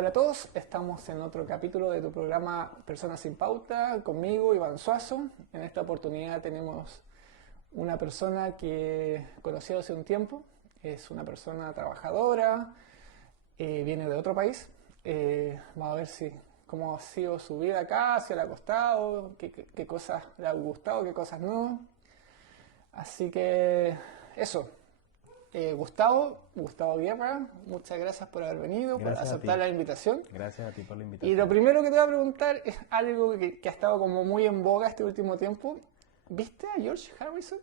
Hola a todos, estamos en otro capítulo de tu programa Personas sin Pauta, conmigo Iván Suazo. En esta oportunidad tenemos una persona que conocí hace un tiempo, es una persona trabajadora, viene de otro país. Vamos a ver cómo ha sido su vida acá, si le ha costado, qué cosas le han gustado, qué cosas no. Así que eso. Gustavo Guerra, muchas gracias por haber venido, por aceptar la invitación. Gracias a ti por la Y invitación. lo primero que te voy a preguntar es algo que ha estado como muy en boga este último tiempo. ¿Viste a George Harrison?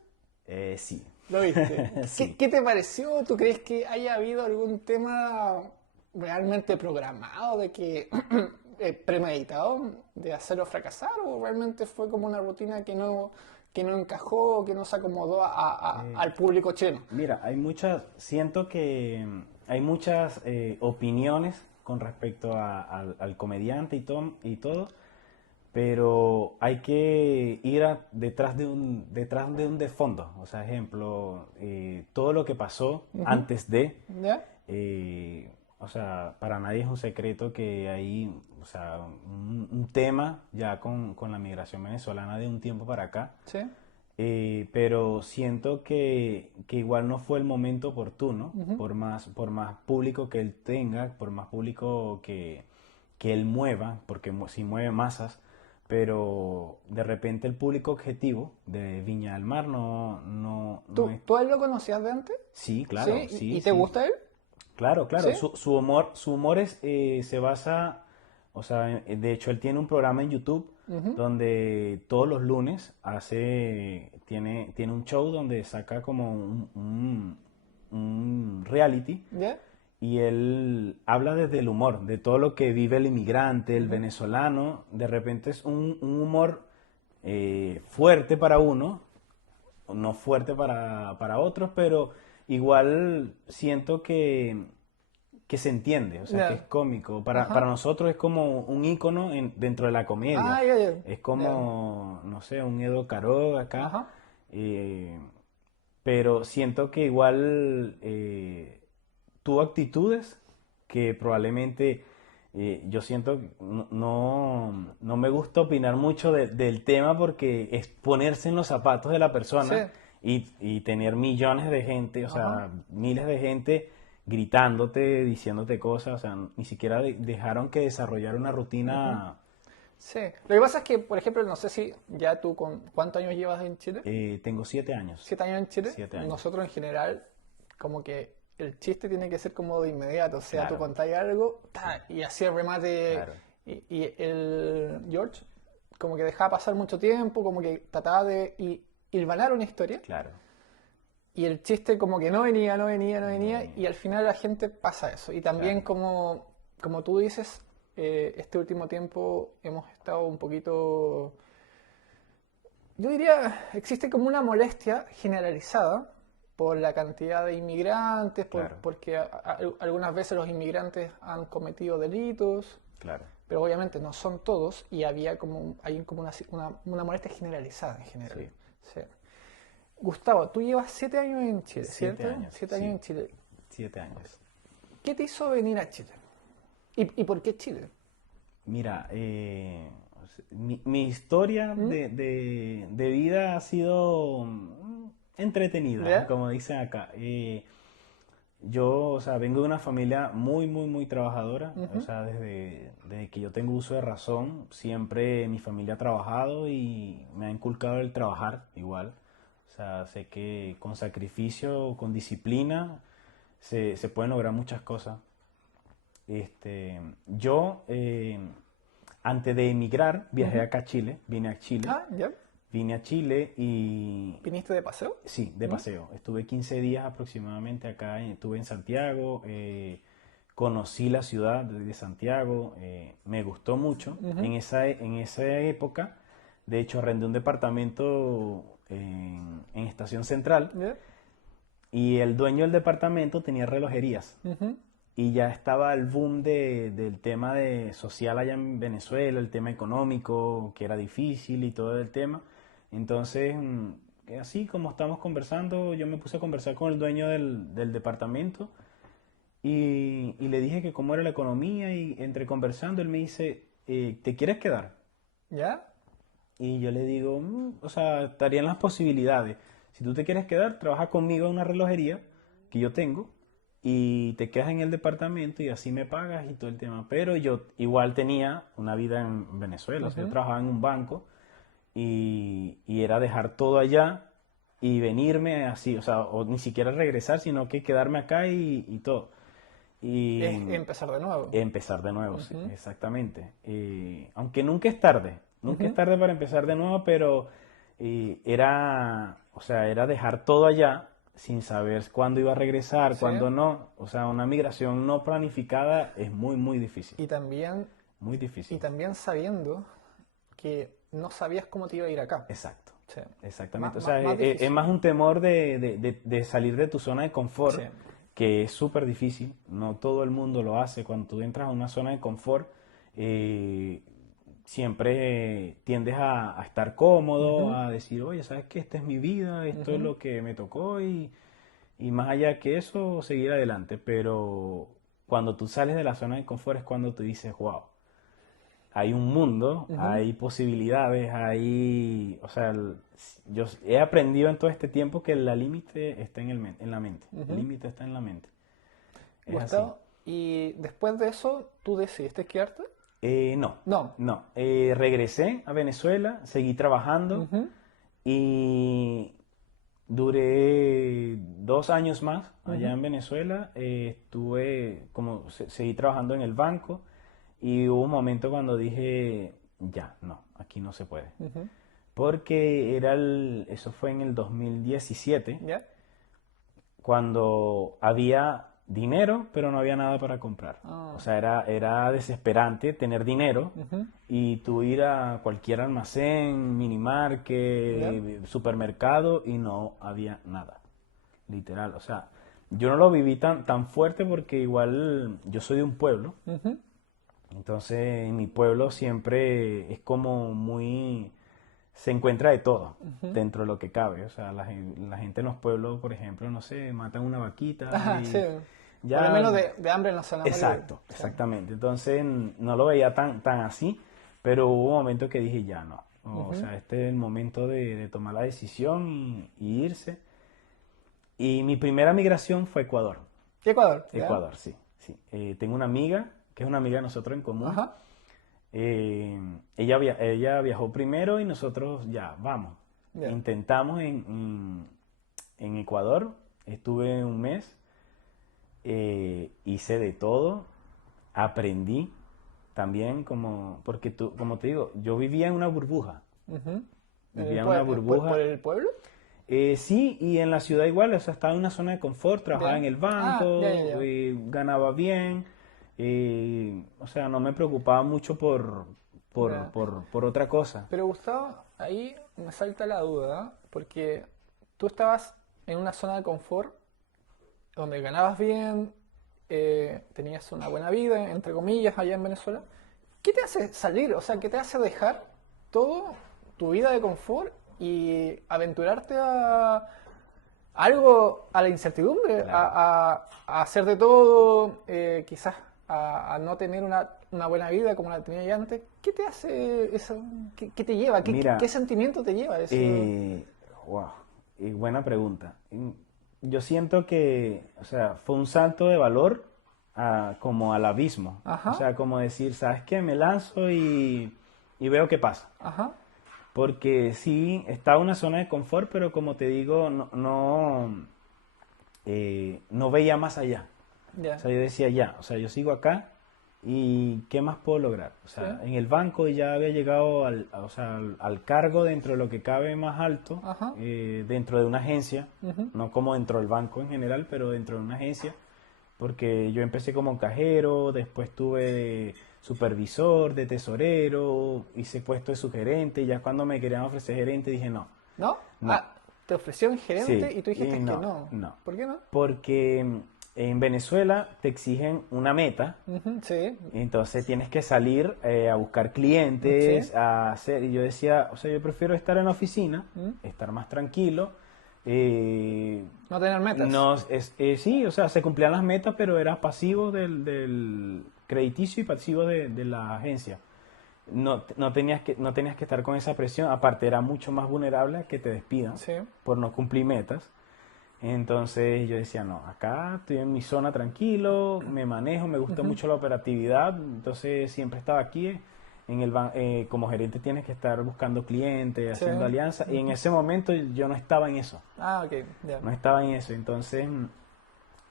Sí. ¿Lo viste? Sí. ¿Qué te pareció? ¿Tú crees que haya habido algún tema realmente programado, de que premeditado, de hacerlo fracasar? ¿O realmente fue como una rutina que no encajó, que no se acomodó al público chileno? Mira, siento que hay muchas opiniones con respecto al comediante y todo, pero hay que ir detrás de un de fondo. O sea, ejemplo, todo lo que pasó antes de, ¿Ya? o sea, para nadie es un secreto que hay, o sea, un tema ya con la migración venezolana de un tiempo para acá. Sí. Pero siento que igual no fue el momento oportuno, por más público que él tenga, por más público que él mueva, porque si mueve masas, pero de repente el público objetivo de Viña del Mar no es... ¿Tú a él lo conocías de antes? Sí, claro, ¿Sí? sí, ¿Y te sí. gusta él? Claro, claro. ¿Sí? Su humor se basa, o sea, de hecho él tiene un programa en YouTube donde todos los lunes tiene un show donde saca como un reality ¿Ya? y él habla desde el humor, de todo lo que vive el inmigrante, el venezolano. De repente es un humor fuerte para uno, no fuerte para otros, pero igual siento que se entiende, o sea, que es Ya. cómico. Ajá. Para nosotros es como un ícono dentro de la comedia. Ah, ya, ya. Es Ya. como, no sé, un Edo Caro acá. Ajá. eh, pero siento que igual tuvo actitudes que probablemente yo siento que no me gusta opinar mucho del tema porque es ponerse en los zapatos de la Sí. persona y tener millones de gente, o Ajá. sea, miles de gente gritándote, diciéndote cosas, o sea, ni siquiera dejaron que desarrollara una rutina. Sí. Lo que pasa es que, por ejemplo, no sé si ya tú ¿cuántos años llevas en Chile? Tengo 7 años. 7 años en Chile. 7 años. Nosotros en general, como que el chiste tiene que ser como de inmediato. O sea, tú Claro, contáis algo y así el remate. claro, Y el George, como que dejaba pasar mucho tiempo, como que trataba de hilvanar una historia. claro. Y el chiste como que no venía, no venía, no No, venía, y al final la gente pasa eso. Y también claro, como tú dices, este último tiempo hemos estado un poquito, yo diría, existe como una molestia generalizada por la cantidad de inmigrantes, claro, porque algunas veces los inmigrantes han cometido delitos, claro. pero obviamente no son todos, y hay como una molestia generalizada en general. Sí. Sí. Gustavo, tú llevas 7 años en Chile, 7 ¿cierto? años, 7 años sí. en Chile. 7 años. ¿Qué te hizo venir a Chile? ¿Y por qué Chile? Mira, mi historia ¿Mm? de vida ha sido entretenida, ¿Ya? como dicen acá. Yo, o sea, vengo de una familia muy, muy, muy trabajadora. O Ujú. sea, desde que yo tengo uso de razón, siempre mi familia ha trabajado y me ha inculcado el trabajar igual. O sea, sé que con sacrificio, con disciplina, se pueden lograr muchas cosas. Yo, antes de emigrar, viajé Ujú. acá a Chile, Ah, ya. vine a Chile y ¿Viniste de paseo? sí, de ¿Mm? paseo. Estuve 15 días aproximadamente acá, estuve en Santiago, conocí la ciudad de Santiago, me gustó mucho. Ujú. En esa época, de hecho, arrendé un departamento en Estación Central ¿Ya? y el dueño del departamento tenía relojerías. Ujú. Y ya estaba el boom del tema de social allá en Venezuela, el tema económico, que era difícil y todo el tema. Entonces, así como estamos conversando, yo me puse a conversar con el dueño del departamento y le dije que cómo era la economía y entre conversando él me dice, ¿te quieres quedar? ¿Ya? Y yo le digo, o sea, estarían las posibilidades. Si tú te quieres quedar, trabaja conmigo en una relojería que yo tengo y te quedas en el departamento y así me pagas y todo el tema. Pero yo igual tenía una vida en Venezuela, o sea, yo trabajaba en un banco y era dejar todo allá y venirme así, o sea, o ni siquiera regresar, sino que quedarme acá y todo. Y Es empezar de nuevo. empezar de nuevo, sí, exactamente. Aunque nunca es tarde, nunca es tarde para empezar de nuevo, pero era, o sea, era dejar todo allá sin saber cuándo iba a regresar, Sí. cuándo no. O sea, una migración no planificada es muy, muy difícil. Y también, Muy y difícil. también sabiendo que no sabías cómo te iba a ir acá. Exacto. Sí. Exactamente. Más- O sea, más es difícil. más un temor de salir de tu zona de confort, Sí. que es súper difícil. No todo el mundo lo hace. Cuando tú entras a una zona de confort, eh, siempre tiendes a estar cómodo, a decir, oye, ¿sabes qué? Esta es mi vida, esto es lo que me tocó y más allá que eso, seguir adelante. Pero cuando tú sales de la zona de confort es cuando tú dices, wow, hay un mundo, hay posibilidades, hay, o sea, yo he aprendido en todo este tiempo que el límite está en la mente. El límite está en la mente. Es así. Gustavo, y después de eso, ¿tú decidiste quedarte? No, No. no. Regresé a Venezuela, seguí trabajando y duré 2 años más allá en Venezuela. Estuve como seguí trabajando en el banco y hubo un momento cuando dije, ya, no, aquí no se puede. Porque eso fue en el 2017, ¿Ya? cuando había dinero, pero no había nada para comprar. Ah. O sea, era desesperante tener dinero y tú ir a cualquier almacén, minimarket, supermercado y no había nada. Literal. O sea, yo no lo viví tan fuerte porque igual yo soy de un pueblo. Entonces, en mi pueblo siempre es como muy... Se encuentra de todo dentro de lo que cabe. O sea, la gente en los pueblos, por ejemplo, no sé, matan una vaquita Ajá, sí. y Por lo ya... menos de hambre no se la morir. Exacto, Sí. exactamente. Entonces, no lo veía tan así, pero hubo un momento que dije, ya no. O sea, este es el momento de tomar la decisión y irse. Y mi primera migración fue Ecuador. Ecuador, ¿ya? Ecuador, sí, sí. Tengo una amiga, que es una amiga de nosotros en común. Ajá. Ella viajó primero y nosotros ya, vamos. Ya. Intentamos en Ecuador, estuve un mes, hice de todo, aprendí también porque como te digo, yo vivía en una burbuja. Vivía en una burbuja. ¿Por el pueblo? Sí, y en la ciudad igual, o sea, estaba en una zona de confort, trabajaba Ya. en el Ah, banco, ya. ganaba bien, o sea, no me preocupaba mucho Ya. por otra cosa. Pero Gustavo, ahí me salta la duda, porque tú estabas en una zona de confort donde ganabas bien, tenías una buena vida, entre comillas, allá en Venezuela. ¿Qué te hace salir? O sea, ¿qué te hace dejar todo tu vida de confort y aventurarte a algo, a la incertidumbre, Claro. a hacer de todo, quizás a no tener una buena vida como la tenía ya antes? ¿Qué te hace eso? ¿Qué te lleva? Mira, ¿Qué sentimiento te lleva eso? Wow, buena pregunta. Yo siento que, o sea, fue un salto de valor como al abismo. Ajá. O sea, como decir, ¿sabes qué? Me lanzo y veo qué pasa. Ajá. Porque sí, estaba en una zona de confort, pero como te digo, no veía más allá. Ya. O sea, yo decía ya, o sea, yo sigo acá y ¿qué más puedo lograr? O sea, Sí. en el banco ya había llegado o sea, al cargo dentro de lo que cabe más alto, Ajá. dentro de una agencia, no como dentro del banco en general, pero dentro de una agencia, porque yo empecé como cajero, después tuve de supervisor, de tesorero, hice puesto de subgerente, y ya cuando me querían ofrecer gerente dije no, ¿No? no. Ah, te ofrecieron gerente Sí, y tú dijiste y que no, no. no. ¿Por qué no? Porque en Venezuela te exigen una meta, Sí. entonces tienes que salir a buscar Sí. clientes, a hacer, y yo decía, o sea, yo prefiero estar en la oficina, estar más tranquilo No tener metas. No, sí, o sea, se cumplían las metas, pero era pasivo del crediticio y pasivo de la agencia. No tenías que estar con esa presión, aparte era mucho más vulnerable a que te despidan Sí. por no cumplir metas. Entonces yo decía, no, acá estoy en mi zona tranquilo, me manejo, me gusta mucho la operatividad, entonces siempre estaba aquí. Como gerente tienes que estar buscando clientes, Sí. haciendo alianzas, y en ese momento yo no estaba en eso, Ah, ok, ya. no estaba en eso, entonces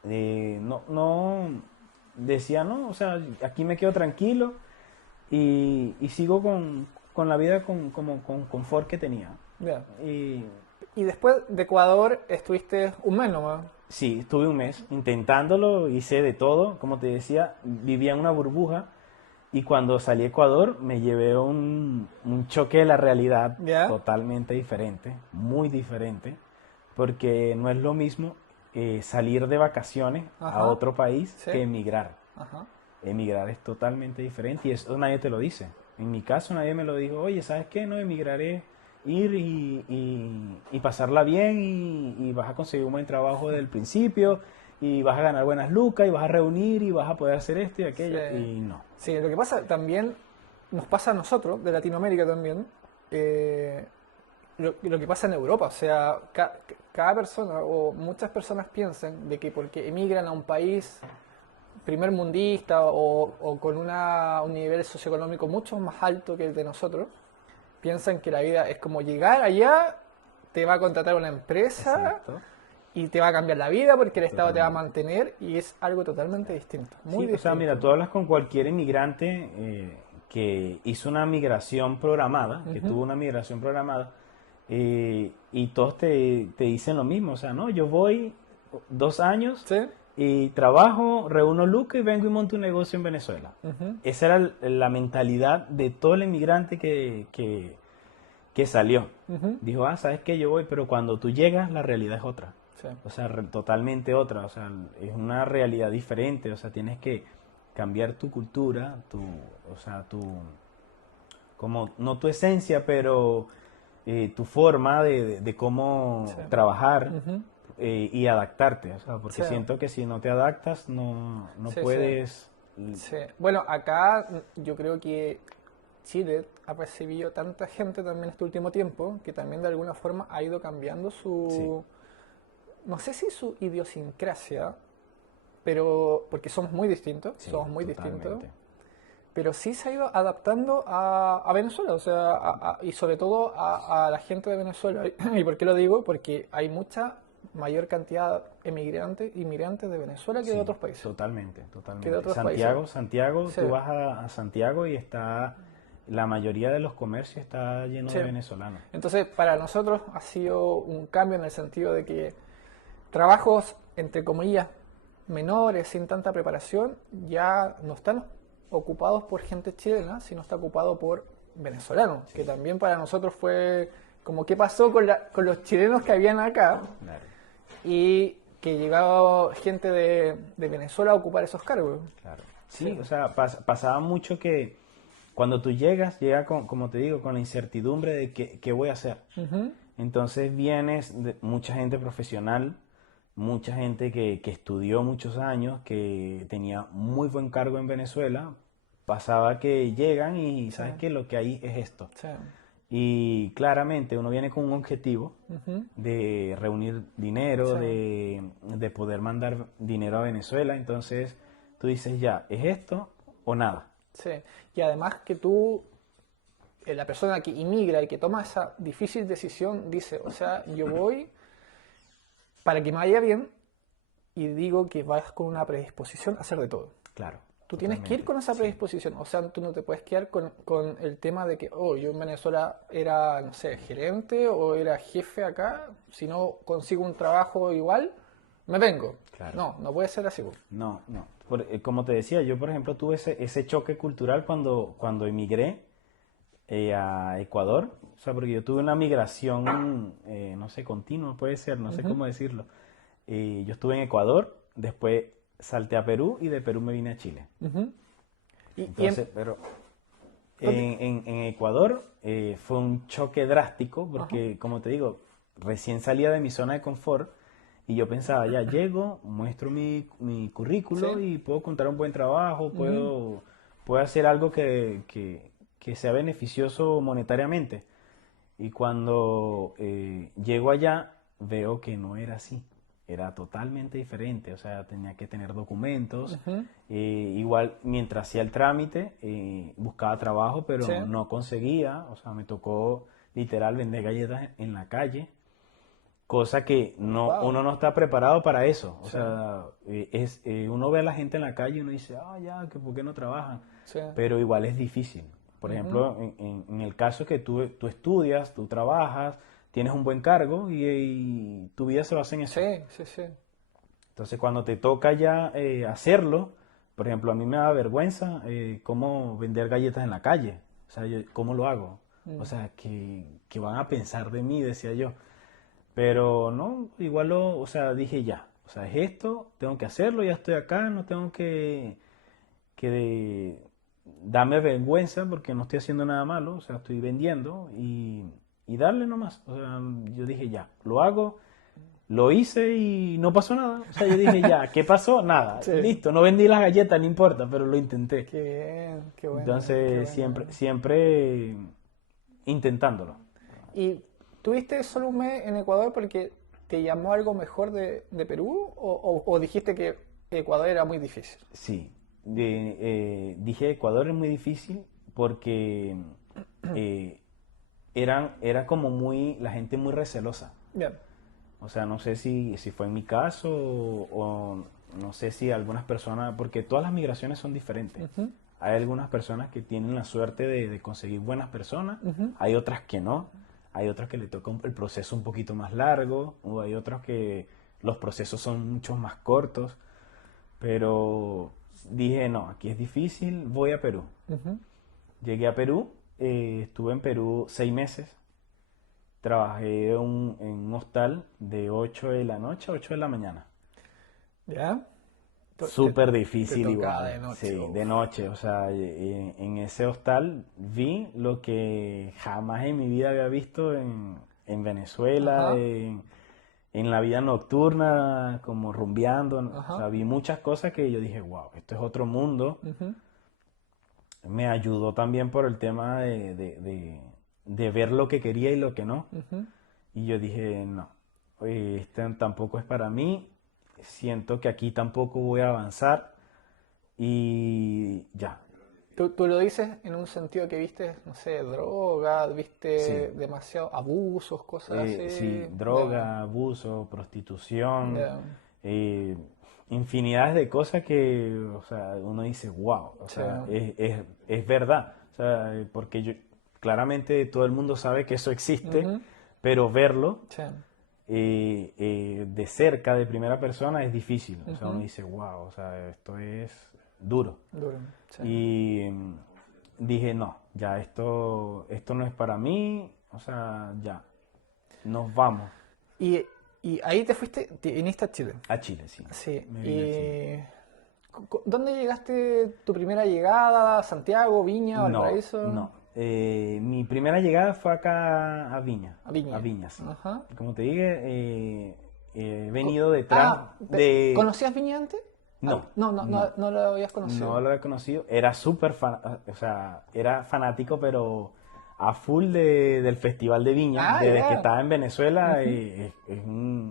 no decía, no, o sea, aquí me quedo tranquilo y sigo con la vida con confort que tenía. Ya. Y Y después de Ecuador estuviste un mes nomás. sí, estuve un mes intentándolo, hice de todo, como te decía, vivía en una burbuja y cuando salí a Ecuador me llevé un choque de la realidad ¿Ya? totalmente diferente, muy diferente, porque no es lo mismo salir de vacaciones a Ajá. otro país Sí. que emigrar. Ajá. Emigrar es totalmente diferente y eso nadie te lo dice. En mi caso nadie me lo dijo, oye, ¿sabes qué? No, emigrar es ir y pasarla bien y vas a conseguir un buen trabajo desde el principio y vas a ganar buenas lucas y vas a reunir y vas a poder hacer esto y aquello Sí. y no. Sí, lo que pasa también, nos pasa a nosotros, de Latinoamérica también, lo que pasa en Europa. O sea, cada persona o muchas personas piensan de que porque emigran a un país primer mundista o con un nivel socioeconómico mucho más alto que el de nosotros, piensan que la vida es como llegar allá, te va a contratar una empresa Exacto, y te va a cambiar la vida porque el Estado te va a totalmente. mantener, y es algo totalmente distinto, muy Sí, o sea, mira, distinto. tú hablas con cualquier inmigrante que hizo una migración programada, que Ujú. tuvo una migración programada, y todos te dicen lo mismo, o sea, no, yo voy 2 años ¿Sí? y trabajo, reúno lucas y vengo y monto un negocio en Venezuela. Ujú. Esa era la mentalidad de todo el inmigrante que salió. Ujú. Dijo, ¿sabes qué? Yo voy, pero cuando tú llegas, la realidad es otra. Sí. O sea, totalmente otra. O sea, es una realidad diferente. O sea, tienes que cambiar tu cultura, o sea, como, no tu esencia, pero tu forma de cómo Sí. trabajar Ujú. y adaptarte. O sea, porque Sí. siento que si no te adaptas, no Sí, sí. puedes. Sí. Bueno, acá yo creo que Chile ha recibido tanta gente también este último tiempo que también de alguna forma ha ido cambiando Sí, no sé si su idiosincrasia, pero porque sí, somos muy distintos, totalmente. pero sí se ha ido adaptando a Venezuela, o sea, y sobre todo a la gente de Venezuela. ¿Y por qué lo digo? Porque hay mucha mayor cantidad de inmigrantes de Venezuela que de Sí, otros países. totalmente, Que de totalmente. otros países. Santiago, Sí, tú vas a Santiago y la mayoría de los comercios está lleno sí. de venezolanos. Entonces, para nosotros ha sido un cambio en el sentido de que trabajos, entre comillas, menores, sin tanta preparación, ya no están ocupados por gente chilena, sino está ocupado por venezolanos, que Sí, también para nosotros fue como qué pasó con los chilenos que habían acá claro, y que llegaba gente de Venezuela a ocupar esos cargos. claro. Sí. Sí, o sea, pasaba mucho que cuando tú llega como te digo, con la incertidumbre de qué voy a hacer. Ujú. Entonces vienes de mucha gente profesional, mucha gente que estudió muchos años, que tenía muy buen cargo en Venezuela. Pasaba que llegan y Sí, sabes que lo que hay es esto. sí. Y claramente uno viene con un objetivo Ujú. de reunir dinero, Sí, de poder mandar dinero a Venezuela. Entonces tú dices, ya, ¿es esto o nada? sí. Y además que tú, la persona que inmigra y que toma esa difícil decisión, dice, o sea, yo voy para que me vaya bien y digo que vas con una predisposición a hacer de todo. Claro, Tú tienes que ir totalmente. con esa Sí, predisposición, o sea, tú no te puedes quedar con el tema de que, oh, yo en Venezuela era, no sé, gerente o era jefe acá, si no consigo un trabajo igual, me vengo. claro. No, no puede ser así. No, no. Como te decía, yo por ejemplo tuve ese choque cultural cuando emigré a Ecuador. O sea, porque yo tuve una migración, no sé, continua, puede ser, no sé Ujú, cómo decirlo. Yo estuve en Ecuador, después salté a Perú y de Perú me vine a Chile. ujú. Y Entonces, pero ¿dónde? en Ecuador fue un choque drástico Ajá, porque, como te digo, recién salía de mi zona de confort y yo pensaba, ya llego, muestro mi currículo y puedo contar un buen trabajo, puedo hacer algo que sea beneficioso monetariamente. Y cuando llego allá, veo que no era así. Era totalmente diferente, o sea, tenía que tener documentos. Igual, mientras hacía el trámite, buscaba trabajo, pero no conseguía. O sea, me tocó literal vender galletas en la calle, cosa que uno no está preparado para eso. O sea, uno ve a la gente en la calle y uno dice, ya, que ¿por qué no trabajan? Pero igual es difícil. Por ejemplo, en el caso que tú estudias, tú trabajas, tienes un buen cargo y tu vida se basa en eso. Sí. Entonces, cuando te toca ya hacerlo, por ejemplo, a mí me da vergüenza cómo vender galletas en la calle. O sea, ¿cómo lo hago? O sea, que van a pensar de mí, decía yo. Pero no, igual o sea, dije ya. O sea, es esto, tengo que hacerlo, ya estoy acá, no tengo que darme vergüenza porque no estoy haciendo nada malo, o sea, estoy vendiendo y darle nomás. O sea, yo dije ya, lo hago, lo hice y no pasó nada. O sea, yo dije ya, ¿qué pasó? Nada, listo, no vendí las galletas, no importa, pero lo intenté. Qué bien, qué bueno. Entonces, siempre intentándolo. ¿Y tuviste solo un mes en Ecuador porque te llamó algo mejor de Perú o dijiste que Ecuador era muy difícil? Sí, dije Ecuador es muy difícil porque era como la gente muy recelosa. Bien. O sea, no sé si fue en mi caso o no sé si algunas personas, porque todas las migraciones son diferentes. Hay algunas personas que tienen la suerte de conseguir buenas personas, hay otras que no, hay otras que le toca el proceso un poquito más largo, o hay otras que los procesos son mucho más cortos, pero dije, no, aquí es difícil, voy a Perú. Llegué a Perú, estuve en Perú 6 meses. Trabajé en un hostal de 8 de la noche a 8 de la mañana. ¿Ya? Súper difícil igual. De noche. Sí, de noche. O sea, en ese hostal vi lo que jamás en mi vida había visto en Venezuela, en la vida nocturna, como rumbeando. O sea, vi muchas cosas que yo dije, wow, esto es otro mundo. Me ayudó también por el tema de ver lo que quería y lo que no. Y yo dije, no, este tampoco es para mí, siento que aquí tampoco voy a avanzar y ya. Tú lo dices en un sentido que viste, no sé, droga, viste demasiado abusos, cosas así. Sí, droga, abuso, prostitución, infinidades de cosas que, o sea, uno dice, wow, o sea, es verdad. O sea, porque claramente todo el mundo sabe que eso existe, pero verlo de cerca, de primera persona, es difícil. O sea, uno dice, wow, o sea, esto es duro. Y dije, no, ya esto no es para mí, o sea, ya, nos vamos. Y ahí te fuiste, viniste a Chile. A Chile, sí. Sí. Me vine a Chile. ¿Dónde llegaste tu primera llegada? ¿Santiago, Viña, Valparaíso? No. Mi primera llegada fue acá a Viña. A Viña. A Viña, sí. Como te dije, he venido detrás ¿Conocías Viña antes? No. No lo habías conocido. No lo había conocido. Era o sea, era fanático, pero a full del Festival de Viña. Desde que estaba en Venezuela,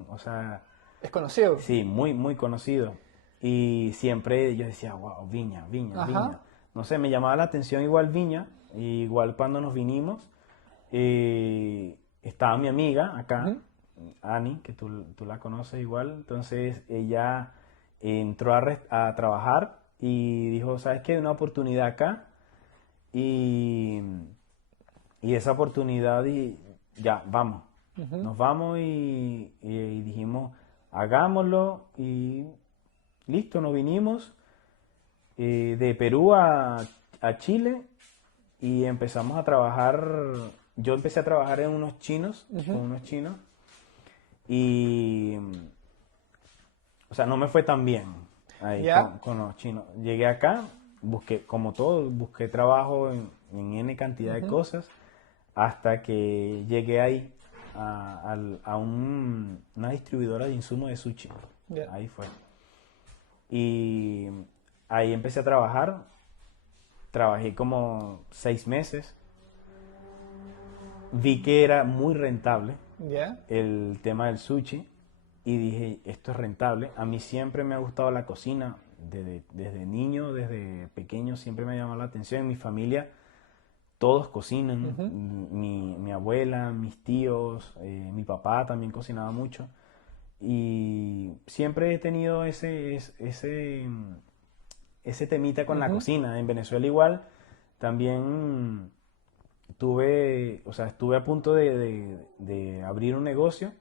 o sea... ¿Es conocido? Sí, muy, muy conocido. Y siempre yo decía, wow, Viña. No sé, me llamaba la atención igual Viña. Igual cuando nos vinimos, estaba mi amiga acá, Ani, que tú la conoces igual. Entonces ella entró a trabajar y dijo, ¿sabes qué? Hay una oportunidad acá. Y esa oportunidad, ya, vamos. Nos vamos y dijimos, hagámoslo y listo, nos vinimos de Perú a Chile y empezamos a trabajar. Yo empecé a trabajar en unos chinos, con unos chinos, y o sea, no me fue tan bien ahí con los chinos. Llegué acá, como todo, busqué trabajo en N cantidad de cosas hasta que llegué ahí. una distribuidora de insumos de sushi. Ya. Ahí fue. Y ahí empecé a trabajar. Trabajé como 6 meses. Vi que era muy rentable Ya. el tema del sushi y dije, esto es rentable. A mí siempre me ha gustado la cocina. Desde niño, desde pequeño, siempre me ha llamado la atención. En mi familia todos cocinan. Ujú. Mi abuela, mis tíos, mi papá también cocinaba mucho. Y siempre he tenido ese temita con la Ujú. cocina. En Venezuela igual también estuve a punto de abrir un negocio,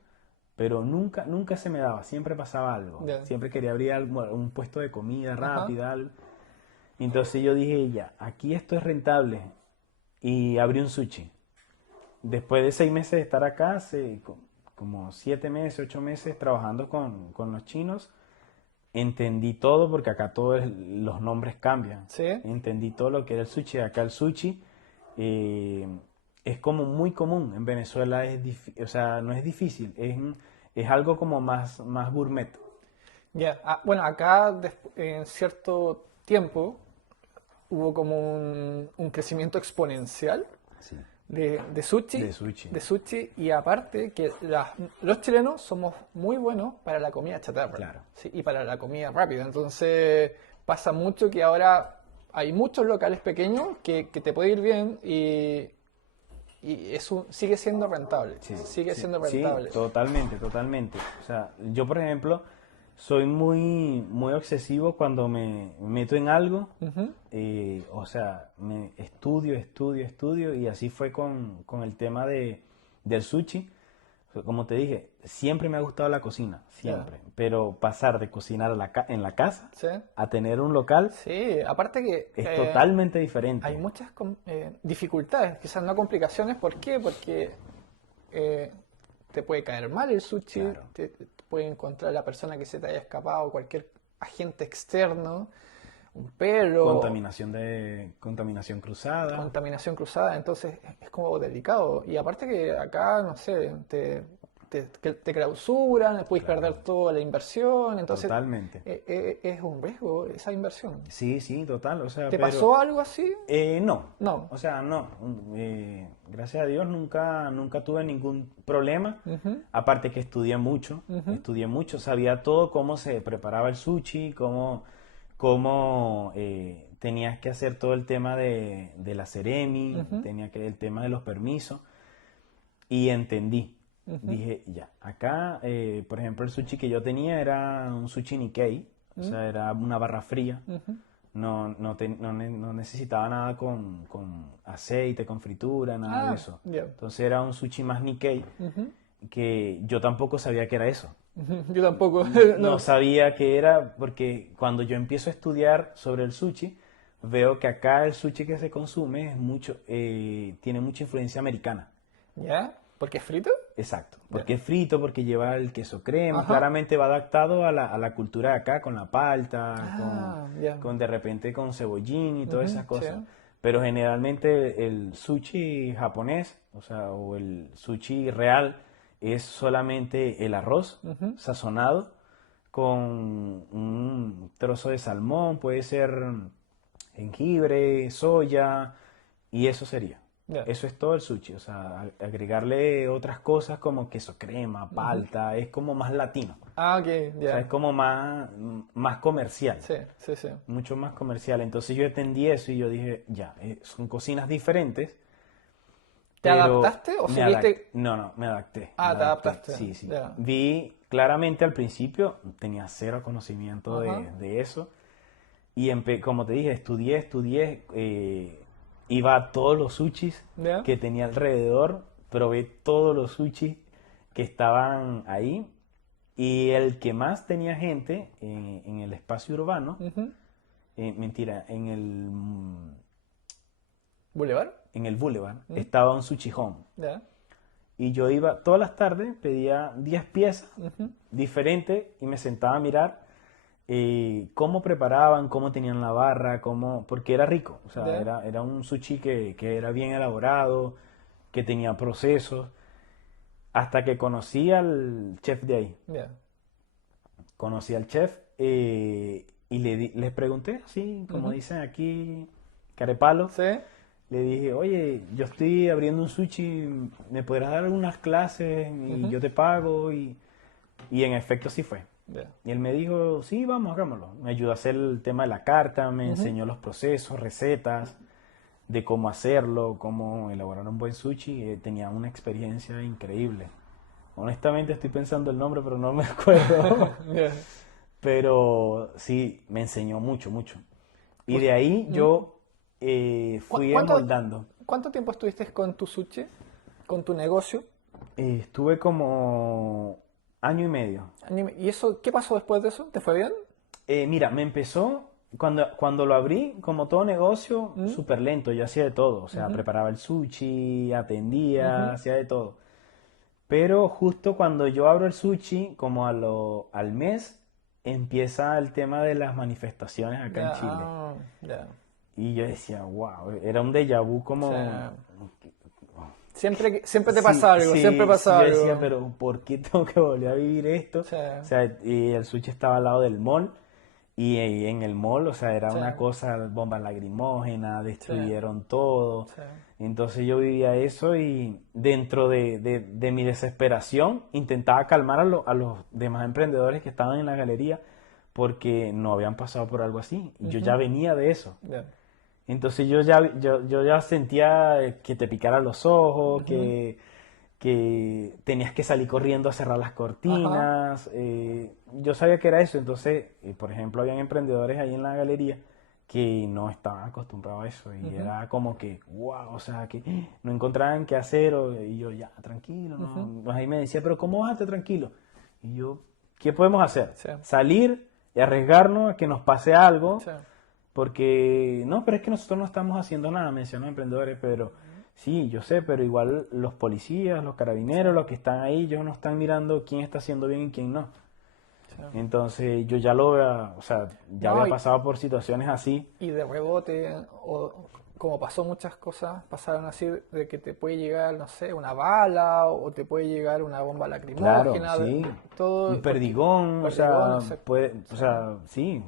pero nunca se me daba, siempre pasaba algo. Ya. Siempre quería abrir un puesto de comida Ajá. rápida, algo. Entonces yo dije, ya, aquí esto es rentable. Y abrí un sushi. Después de 6 meses de estar acá, como 7 meses, 8 meses trabajando con los chinos, entendí todo porque acá todos los nombres cambian. Sí. Entendí todo lo que era el sushi. Acá el sushi eh, es como muy común. En Venezuela o sea, no es difícil, es algo como más gourmet. Ya. Ah, bueno, acá en cierto tiempo hubo como un crecimiento exponencial Sí. de sushi, De sushi. y aparte que los chilenos somos muy buenos para la comida chatarra, Claro. ¿sí? Y para la comida rápida. Entonces pasa mucho que ahora hay muchos locales pequeños que te puede ir bien y sigue siendo rentable, Sí, sigue sí, siendo sí, rentable. totalmente, totalmente. O sea, yo por ejemplo soy muy obsesivo cuando me meto en algo, Ujú. o sea, me estudio y así fue con el tema del sushi. O sea, como te dije, siempre me ha gustado la cocina, Ya. siempre, pero pasar de cocinar en la casa Sí. a tener un local Sí, aparte que es totalmente diferente. hay muchas dificultades, quizás no complicaciones. ¿Por qué? Porque eh, te puede caer mal el sushi, Claro. te puede encontrar la persona que se te haya escapado, cualquier agente externo, un perro, Contaminación cruzada. contaminación cruzada, entonces es como delicado. Y aparte que acá, no sé, te clausuran, puedes perder Claro, toda la inversión, entonces totalmente. es un riesgo esa inversión. Sí, sí, total, o sea, ¿Te pero pasó algo así? no, No. o sea, no, gracias a Dios nunca tuve ningún problema, Ujú. aparte que Ujú. estudié mucho, sabía todo cómo se preparaba el sushi, cómo tenías que hacer todo el tema de la ceremi, Ujú. el tema de los permisos, y entendí. Ujú. Dije, ya, acá, por ejemplo, el sushi que yo tenía era un sushi Nikkei, o Ujú. sea, era una barra fría. Ujú. No necesitaba nada con aceite, con fritura, nada de Ah, eso. ya. Entonces era un sushi más Nikkei Ujú. que yo tampoco sabía que era eso. Ujú. Yo tampoco, No no. sabía que era porque cuando yo empiezo a estudiar sobre el sushi, veo que acá el sushi que se consume tiene mucha influencia americana. ¿Ya? ¿Por qué es frito? Exacto, Ya. porque es frito, porque lleva el queso crema, Ajá. claramente va adaptado a la cultura de acá, con la palta, Ah, ya. con de repente con cebollín y todas Ujú. esas Sí. cosas. Pero generalmente el sushi japonés, o sea, o el sushi real, es solamente el arroz Ujú. sazonado con un trozo de salmón, puede ser jengibre, soya, y eso sería. Ya. Eso es todo el sushi, o sea, agregarle otras cosas como queso crema, Ujú. palta, es como más latino, Ah, ok, o sea, es ya. como más comercial, Sí, sí, sí. mucho más comercial. Entonces yo entendí eso y yo dije, ya, son cocinas diferentes, ¿Te pero adaptaste o seguiste? no, me adapté, Ah, te adaptaste. sí, sí. Ya. Vi claramente al principio, tenía cero conocimiento Ajá. de eso, y como te dije, estudié, iba a todos los sushis Ya. que tenía alrededor, probé todos los sushis que estaban ahí, y el que más tenía gente en el espacio urbano, Ujú. mentira, ¿Boulevard? en el Boulevard, ¿Mm? estaba un sushi home. Ya. Y yo iba todas las tardes, pedía 10 piezas Ujú. diferentes y me sentaba a mirar cómo preparaban, cómo tenían la barra, porque era rico. O sea, Ya. era un sushi que era bien elaborado, que tenía procesos. hasta que conocí al chef de ahí. Ya. Conocí al chef y les pregunté, así como dicen aquí, carepalo. ¿Sí? Le dije, oye, yo estoy abriendo un sushi, ¿me podrás dar algunas clases y yo te pago? Y en efecto sí fue. Ya. Y él me dijo, sí, vamos, hagámoslo. Me ayudó a hacer el tema de la carta, me enseñó los procesos, recetas de cómo hacerlo, cómo elaborar un buen sushi. Tenía una experiencia increíble. Honestamente estoy pensando el nombre, pero no me acuerdo. Ya. Pero sí, me enseñó mucho, mucho. Y Pues, de ahí yo ¿cu- fui ¿Cuánto, amoldando. cuánto tiempo estuviste con tu sushi, con tu negocio? Estuve como año y medio. ¿Y eso, qué pasó después de eso? ¿Te fue bien? Mira, me empezó, cuando lo abrí, como todo negocio, súper lento. Yo hacía de todo. O sea, preparaba el sushi, atendía, hacía de todo. Pero justo cuando yo abro el sushi, como al mes, empieza el tema de las manifestaciones acá en Ya, Chile. ya. Y yo decía, wow, era un déjà vu O como... sea, siempre te Sí, pasa algo, siempre sí, sí, pasa yo decía, algo. pero ¿por qué tengo que volver a vivir esto? O sea, O sea, y el sushi estaba al lado del mall y en el mall, o sea, era o una sea, cosa, bombas lacrimógenas, o sea, destruyeron todo. o sea, Entonces yo vivía eso y dentro de mi desesperación intentaba calmar a los demás emprendedores que estaban en la galería porque no habían pasado por algo así. Y yo ya venía de eso. ya. Entonces yo ya sentía que te picaran los ojos, que tenías que salir corriendo a cerrar las Ajá. cortinas. Yo sabía que era eso. Entonces, por ejemplo, habían emprendedores ahí en la galería que no estaban acostumbrados a eso. Y era como que, wow, o sea, que no encontraban qué hacer. Y yo, ya, tranquilo, ¿no? Pues ahí me decía, pero ¿cómo vas a estar tranquilo? Y yo, ¿qué podemos hacer? Sí, Salir y arriesgarnos a que nos pase algo sí. porque, no, pero es que nosotros no estamos haciendo nada, me decían los emprendedores, pero sí, yo sé, pero igual los policías, los carabineros, los que están ahí, ellos no están mirando quién está haciendo bien y quién no. Sí. Entonces yo ya lo había, o sea, ya No, había pasado por situaciones así. y de rebote, o como pasó muchas cosas, pasaron así de que te puede llegar, no sé, una bala o te puede llegar una bomba Claro, lacrimógena, sí. Un todo, porque, perdigón, o perdigón, sea, exacto. puede, o Sí. sea, sí,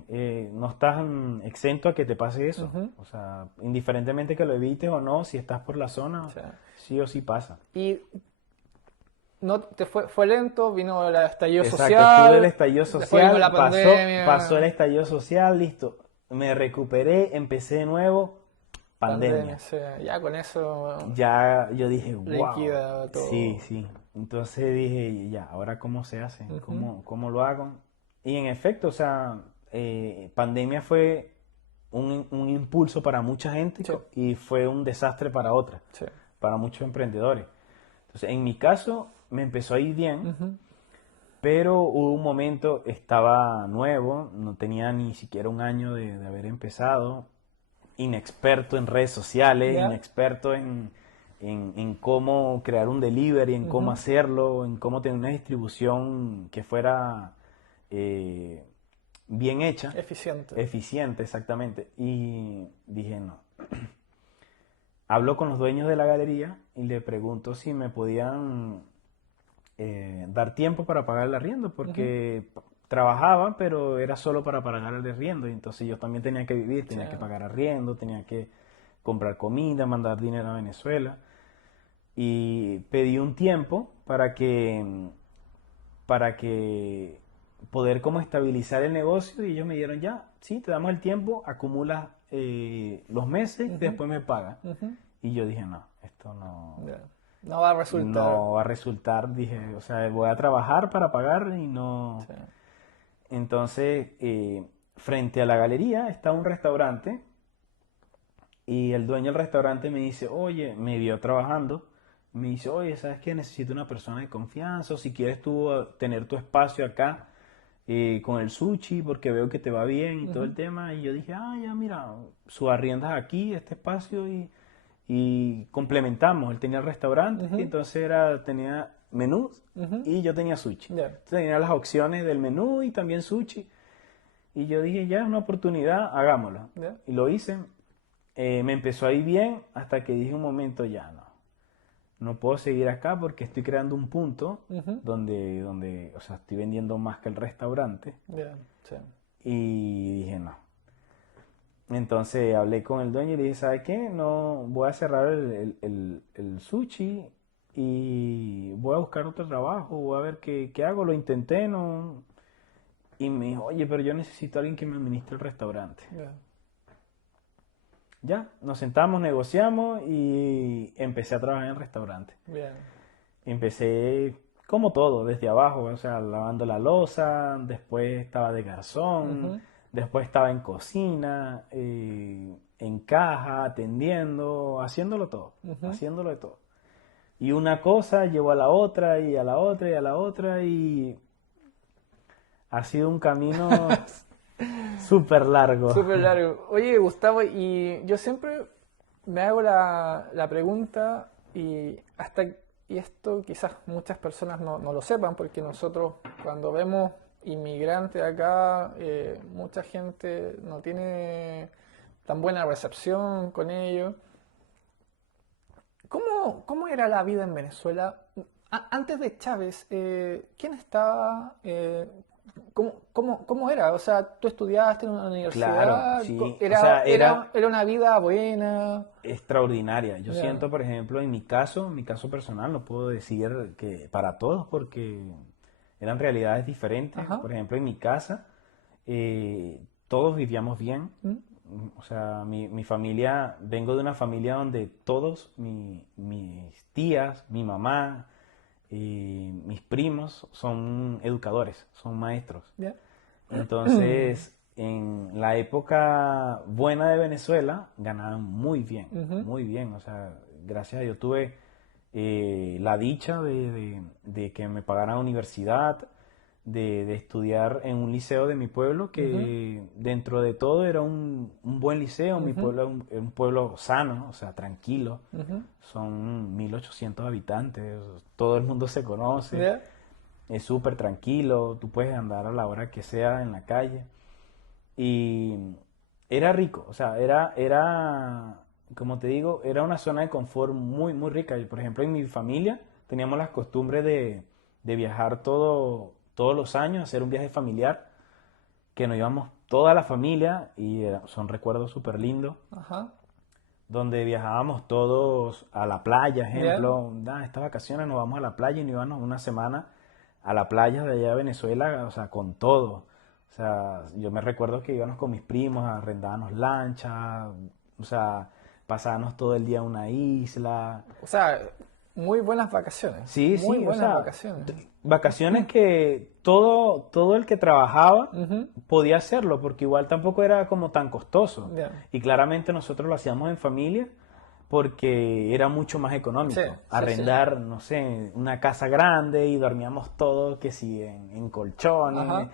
no estás exento a que te pase eso. Ujú. O sea, indiferentemente que lo evites o no, si estás por la zona, Sí. sí o sí pasa. Y no te fue lento, vino el estallido Exacto, estuve el social, estallido después vino la social, pasó el pandemia, estallido social, listo. Me recuperé, empecé de nuevo, pandemia, pandemia. sí, ya con eso Ya yo dije, wow, liquida sí, todo. sí. Entonces dije, ya, ¿ahora cómo se hace? Ujú. Cómo lo hago? Y en efecto, o sea, pandemia fue un impulso para mucha gente Sí, y fue un desastre para otras, sí. para muchos emprendedores. Entonces, en mi caso, me empezó a ir bien. Ujú. Pero hubo un momento, estaba nuevo, no tenía ni siquiera un año de haber empezado, inexperto en redes sociales, ¿Ya? inexperto en cómo crear un delivery, en cómo Ujú. hacerlo, en cómo tener una distribución que fuera eh, bien hecha, Eficiente. eficiente exactamente. Y dije, no. Hablo con los dueños de la galería y le pregunto si me podían dar tiempo para pagar el arriendo, Ujú. porque trabajaba, pero era solo para pagar el arriendo, y entonces yo también tenía que vivir, Sí. tenía que pagar arriendo, tenía que comprar comida, mandar dinero a Venezuela, y pedí un tiempo para que poder como estabilizar el negocio, y ellos me dieron ya, sí, te damos el tiempo, acumulas los meses y Ujú. después me pagas. Ujú. Y yo dije, no, esto no, Ya. No va a resultar. no va a resultar, dije, o sea, voy a trabajar para pagar y no. Sí. Entonces, frente a la galería está un restaurante y el dueño del restaurante me dice, oye, me vio trabajando, me dice, oye, ¿sabes qué? Necesito una persona de confianza, o si quieres tú tener tu espacio acá con el sushi, porque veo que te va bien y todo Ujú. el tema. Y yo dije, ah, ya, mira, su arriendas aquí, este espacio, y complementamos. Él tenía el restaurante y Ujú. entonces tenía menús Ujú. y yo tenía sushi. Ya. Entonces tenía las opciones del menú y también sushi. Y yo dije, ya es una oportunidad, hagámoslo. Ya. Y lo hice. Me empezó a ir bien hasta que dije un momento, ya no. no puedo seguir acá porque estoy creando un punto Ujú. donde, o sea, estoy vendiendo más que el restaurante. Ya, sí. Y dije, no. Entonces hablé con el dueño y le dije, ¿sabe qué? No, voy a cerrar el sushi y voy a buscar otro trabajo, voy a ver qué hago. Lo intenté, no. Y me dijo, oye, pero yo necesito a alguien que me administre el restaurante. Ya. Ya, nos sentamos, negociamos y empecé a trabajar en el restaurante. Bien. Empecé como todo, desde abajo, o sea, lavando la loza, después estaba de garzón, Ujú. después estaba en cocina, en caja, atendiendo, Ujú. haciéndolo de todo. Y una cosa llevó a la otra y a la otra y a la otra y ha sido un camino súper largo. Súper largo. Oye, Gustavo, y yo siempre me hago la pregunta y esto quizás muchas personas no lo sepan porque nosotros cuando vemos inmigrantes acá, mucha gente no tiene tan buena recepción con ellos. ¿Cómo era la vida en Venezuela? Antes de Chávez, ¿quién estaba? ¿Cómo era? O sea, ¿tú estudiaste en una Claro, universidad? sí, o ¿Era, sea, era, era era una vida buena? extraordinaria. Yo Ya. siento, por ejemplo, en mi caso personal, no puedo decir que para todos porque eran realidades diferentes. Ajá. Por ejemplo, en mi casa, todos vivíamos bien. ¿Mm? O sea, mi familia, vengo de una familia donde todos, mis tías, mi mamá, mis primos son educadores, son maestros. Ya. Entonces, en la época buena de Venezuela, ganaban Ujú. muy bien. O sea, gracias a Dios tuve la dicha de que me pagaran universidad, de estudiar en un liceo de mi pueblo, Ujú. que dentro de todo era un buen liceo. Mi Ujú. pueblo era un pueblo sano, o sea, tranquilo. Ujú. Son 1800 habitantes, todo el mundo se conoce, Ya. es súper tranquilo, tú puedes andar a la hora que sea en la calle. Y era rico, o sea, como te digo, era una zona de confort muy, muy rica. Y, por ejemplo, en mi familia teníamos las costumbres de viajar todos los años, hacer un viaje familiar, que nos íbamos toda la familia y son recuerdos súper lindos, Ajá. donde viajábamos todos a la playa, Ya. ejemplo, estas vacaciones nos vamos a la playa y nos íbamos una semana a la playa de allá de Venezuela, o sea, con todo. O sea, yo me recuerdo que íbamos con mis primos, arrendábamos lanchas, o sea, pasábamos todo el día en una isla. O sea, muy buenas vacaciones. Sí, Muy sí, o buenas sea, vacaciones. vacaciones que todo el que trabajaba Ujú. podía hacerlo, porque igual tampoco era como tan costoso. Ya. Y claramente nosotros lo hacíamos en familia porque era mucho más Sí, económico. sí, sí. Arrendar, no sé, una casa grande y dormíamos todos, que si en colchones, Ajá.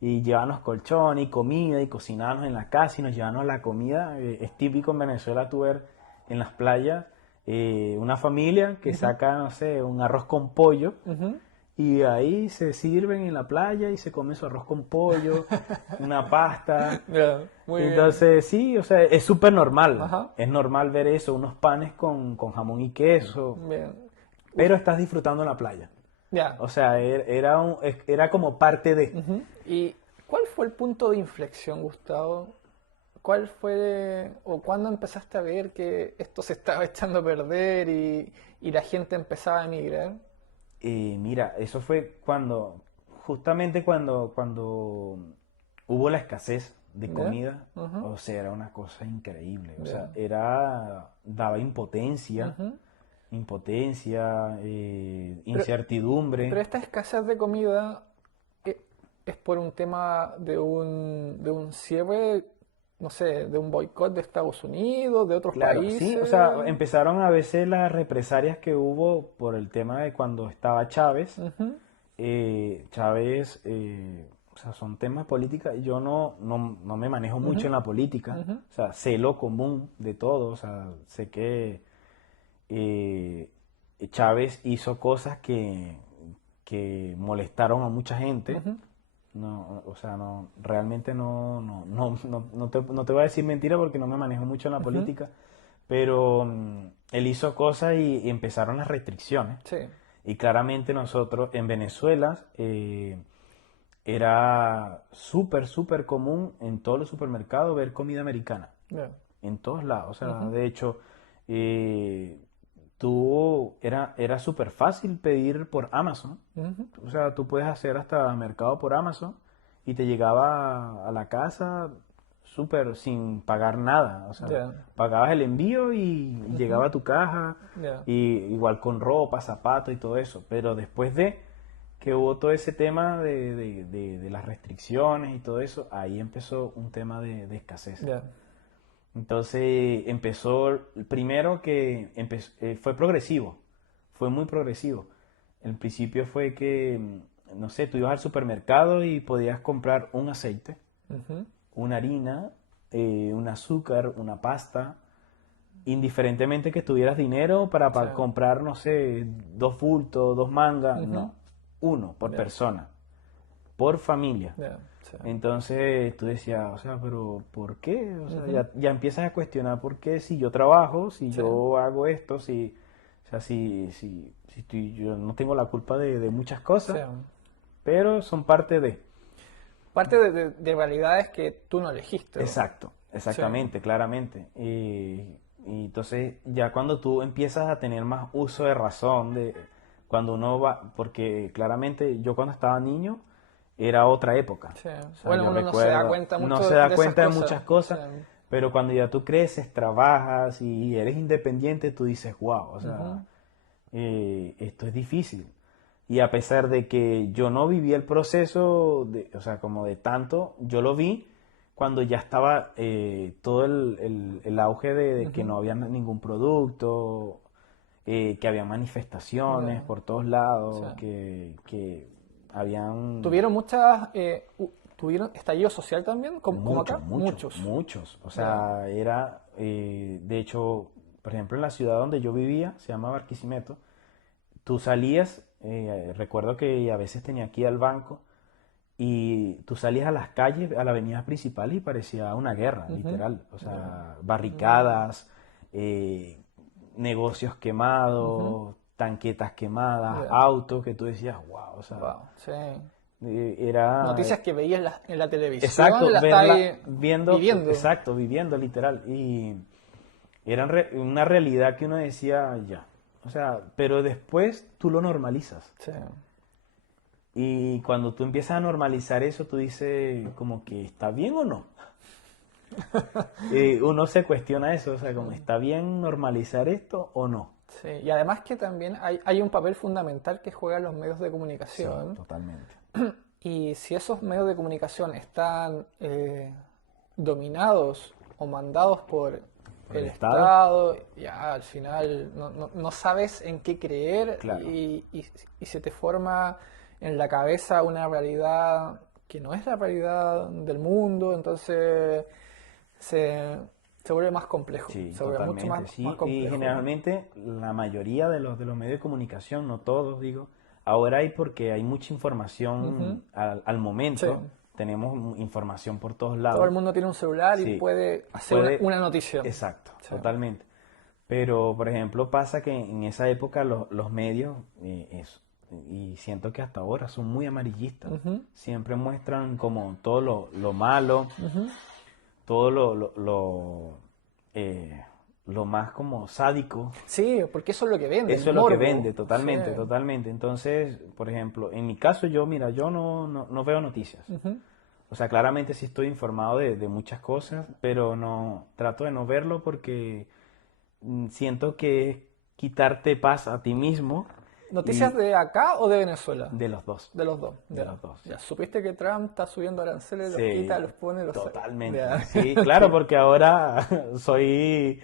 y llevarnos colchones y comida y cocinarnos en la casa y nos llevarnos la comida. Es típico en Venezuela tú ver en las playas una familia que Ujú. saca, no sé, un arroz con pollo Ujú. y ahí se sirven en la playa y se come su arroz con pollo, una pasta. Ya, muy bien. Entonces, sí, o sea, es súper normal. Ajá. Es normal ver eso, unos panes con jamón y queso, Bien. pero estás disfrutando en la playa. Ya. O sea, era como parte de. Ujú. ¿Y cuál fue el punto de inflexión, Gustavo? ¿Cuál fue o cuándo empezaste a ver que esto se estaba echando a perder y la gente empezaba a emigrar? Mira, eso fue justamente cuando hubo la escasez de ¿Ya? comida. Ujú. O sea, era una cosa increíble. O Ya. sea, daba impotencia, Ujú. Pero, pero incertidumbre. esta escasez de comida eh, es por un tema de un cierre, no sé, de un boicot de Estados Unidos, de otros Claro, sí, o sea, países. empezaron a veces las represalias que hubo por el tema de cuando estaba Chávez. Ujú. Chávez, o sea, son temas políticos. Yo no me manejo mucho Ujú. en la política. Ujú. O sea, sé lo común de todo. O sea, sé que eh, Chávez hizo cosas que molestaron a mucha gente. Ujú. No, o sea, no, realmente no te voy a decir mentira porque no me manejo mucho en la Ujú. política, pero él hizo cosas y empezaron las restricciones. Sí. Y claramente nosotros en Venezuela era súper, súper común en todos los supermercados ver comida americana. Ya. En todos lados. O sea, Ujú, de hecho, eh, era súper fácil pedir por Amazon. ujú. O sea, tú puedes hacer hasta mercado por Amazon y te llegaba a la casa súper sin pagar nada. O sea, Ya. pagabas el envío y Ujú, llegaba a tu caja, ya. y igual con ropa, zapatos y todo eso. Pero después de que hubo todo ese tema de las restricciones y todo eso, ahí empezó un tema de escasez. Ya. Entonces empezó, primero que fue progresivo, fue muy progresivo. El principio fue que, no sé, tú ibas al supermercado y podías comprar un aceite, Ujú, una harina, un azúcar, una pasta, indiferentemente que tuvieras dinero para, sí. comprar, no sé, dos bultos, dos mangas, Ujú, no, uno por ya. persona, por familia. Ya. Sí. Entonces tú decías, o sea, pero ¿por qué? O sea, Ujú, ya empiezas a cuestionar por qué si yo trabajo, si sí. yo hago esto, si, o sea, yo no tengo la culpa de muchas Sí. cosas, pero son parte de. Parte de realidades que tú no elegiste. Exacto, Sí. exactamente, claramente. Y entonces ya cuando tú empiezas a tener más uso de razón, cuando uno va, porque claramente yo cuando estaba niño era otra época. Sí. O sea, Bueno, yo uno no se da recuerdo, cuenta no mucho se da de esas cuenta de cosas. muchas Sí. cosas, pero cuando ya tú creces, trabajas y eres independiente, tú dices, wow, o sea, Ujú, esto es difícil. Y a pesar de que yo no viví el proceso, o sea, como de tanto, yo lo vi cuando ya estaba todo el auge de que ujú. no había ningún producto, que había manifestaciones Ya. por todos Sí. lados, que habían ¿Tuvieron estallido social también? ¿Como muchos, acá? muchos, Muchos. muchos. O Ya. sea, de hecho, por ejemplo, en la ciudad donde yo vivía, se llama Barquisimeto, tú salías, recuerdo que a veces tenía que ir al banco y tú salías a las calles, a la avenida principal y parecía una guerra, Ujú. literal. O Ya. sea, Mm, barricadas, negocios ujú. quemados, tanquetas quemadas, Ya. autos que tú decías, wow, o sea, Wow. Sí. era Noticias que veías en la televisión, exacto las verla estáis viendo, viviendo. exacto, viviendo literal. Y era una realidad que uno decía, ya. O sea, pero después tú lo normalizas. Sí. Y cuando tú empiezas a normalizar eso, tú dices como que está bien o no. Uno se cuestiona eso, o sea, como está bien normalizar esto o no. Sí. Y además que también hay un papel fundamental que juegan los medios de Sí, comunicación. totalmente. Y si esos medios de comunicación están dominados o mandados por Por el el Estado, Estado, ya al final no sabes en qué creer claro. y se te forma en la cabeza una realidad que no es la realidad del mundo, entonces se, se vuelve más complejo, Sí, se vuelve mucho totalmente, más sí. Y complejo. generalmente la mayoría de los medios de comunicación, no todos, digo, ahora hay porque hay mucha Ujú. información al Sí, momento. Tenemos información por todos todo el lados. mundo tiene un celular y Sí, puede hacer puede, una noticia. exacto, Sí. totalmente. Pero, por ejemplo, pasa que en esa época los medios, y siento que hasta ahora son muy amarillistas. Ujú, Siempre muestran como todo lo malo, ujú. todo eh, lo más como sádico. Sí, porque eso es lo que vende, el Eso es lo que morbo. vende Sí. totalmente, totalmente. Entonces, por ejemplo, en mi caso yo, mira, yo no veo noticias. Ujú. O sea, claramente sí estoy informado de muchas cosas, pero no trato de no verlo porque siento que es quitarte paz a ti mismo ¿Noticias y de acá o de Venezuela? de los dos, De los dos, de ya. los dos, sí. Ya, ¿supiste que Trump está subiendo aranceles, los quita, Sí, los pone, los saca? totalmente. Ya, Sí, claro, porque ahora soy,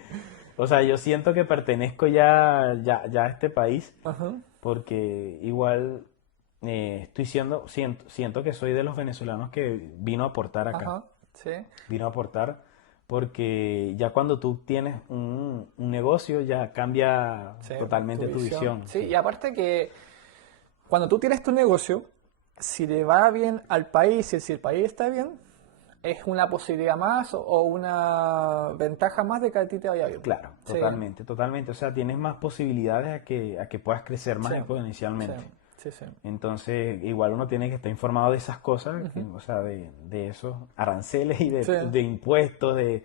o sea, yo siento que pertenezco ya a este país, Ajá, porque igual siento que soy de los venezolanos que vino a aportar acá, ajá, sí, vino a aportar, porque ya cuando tú tienes un negocio ya cambia sí, tu totalmente tu visión. visión, Sí, sí. y aparte que cuando tú tienes tu negocio, si le va bien al país y si el país está bien, es una posibilidad más o una ventaja más de que a ti te vaya bien. Claro, Sí. totalmente, totalmente. O sea, tienes más posibilidades a que puedas crecer más Sí, exponencialmente. sí, sí. Entonces, igual uno tiene que estar informado de esas cosas, o sea, de esos aranceles y Sí, de impuestos, de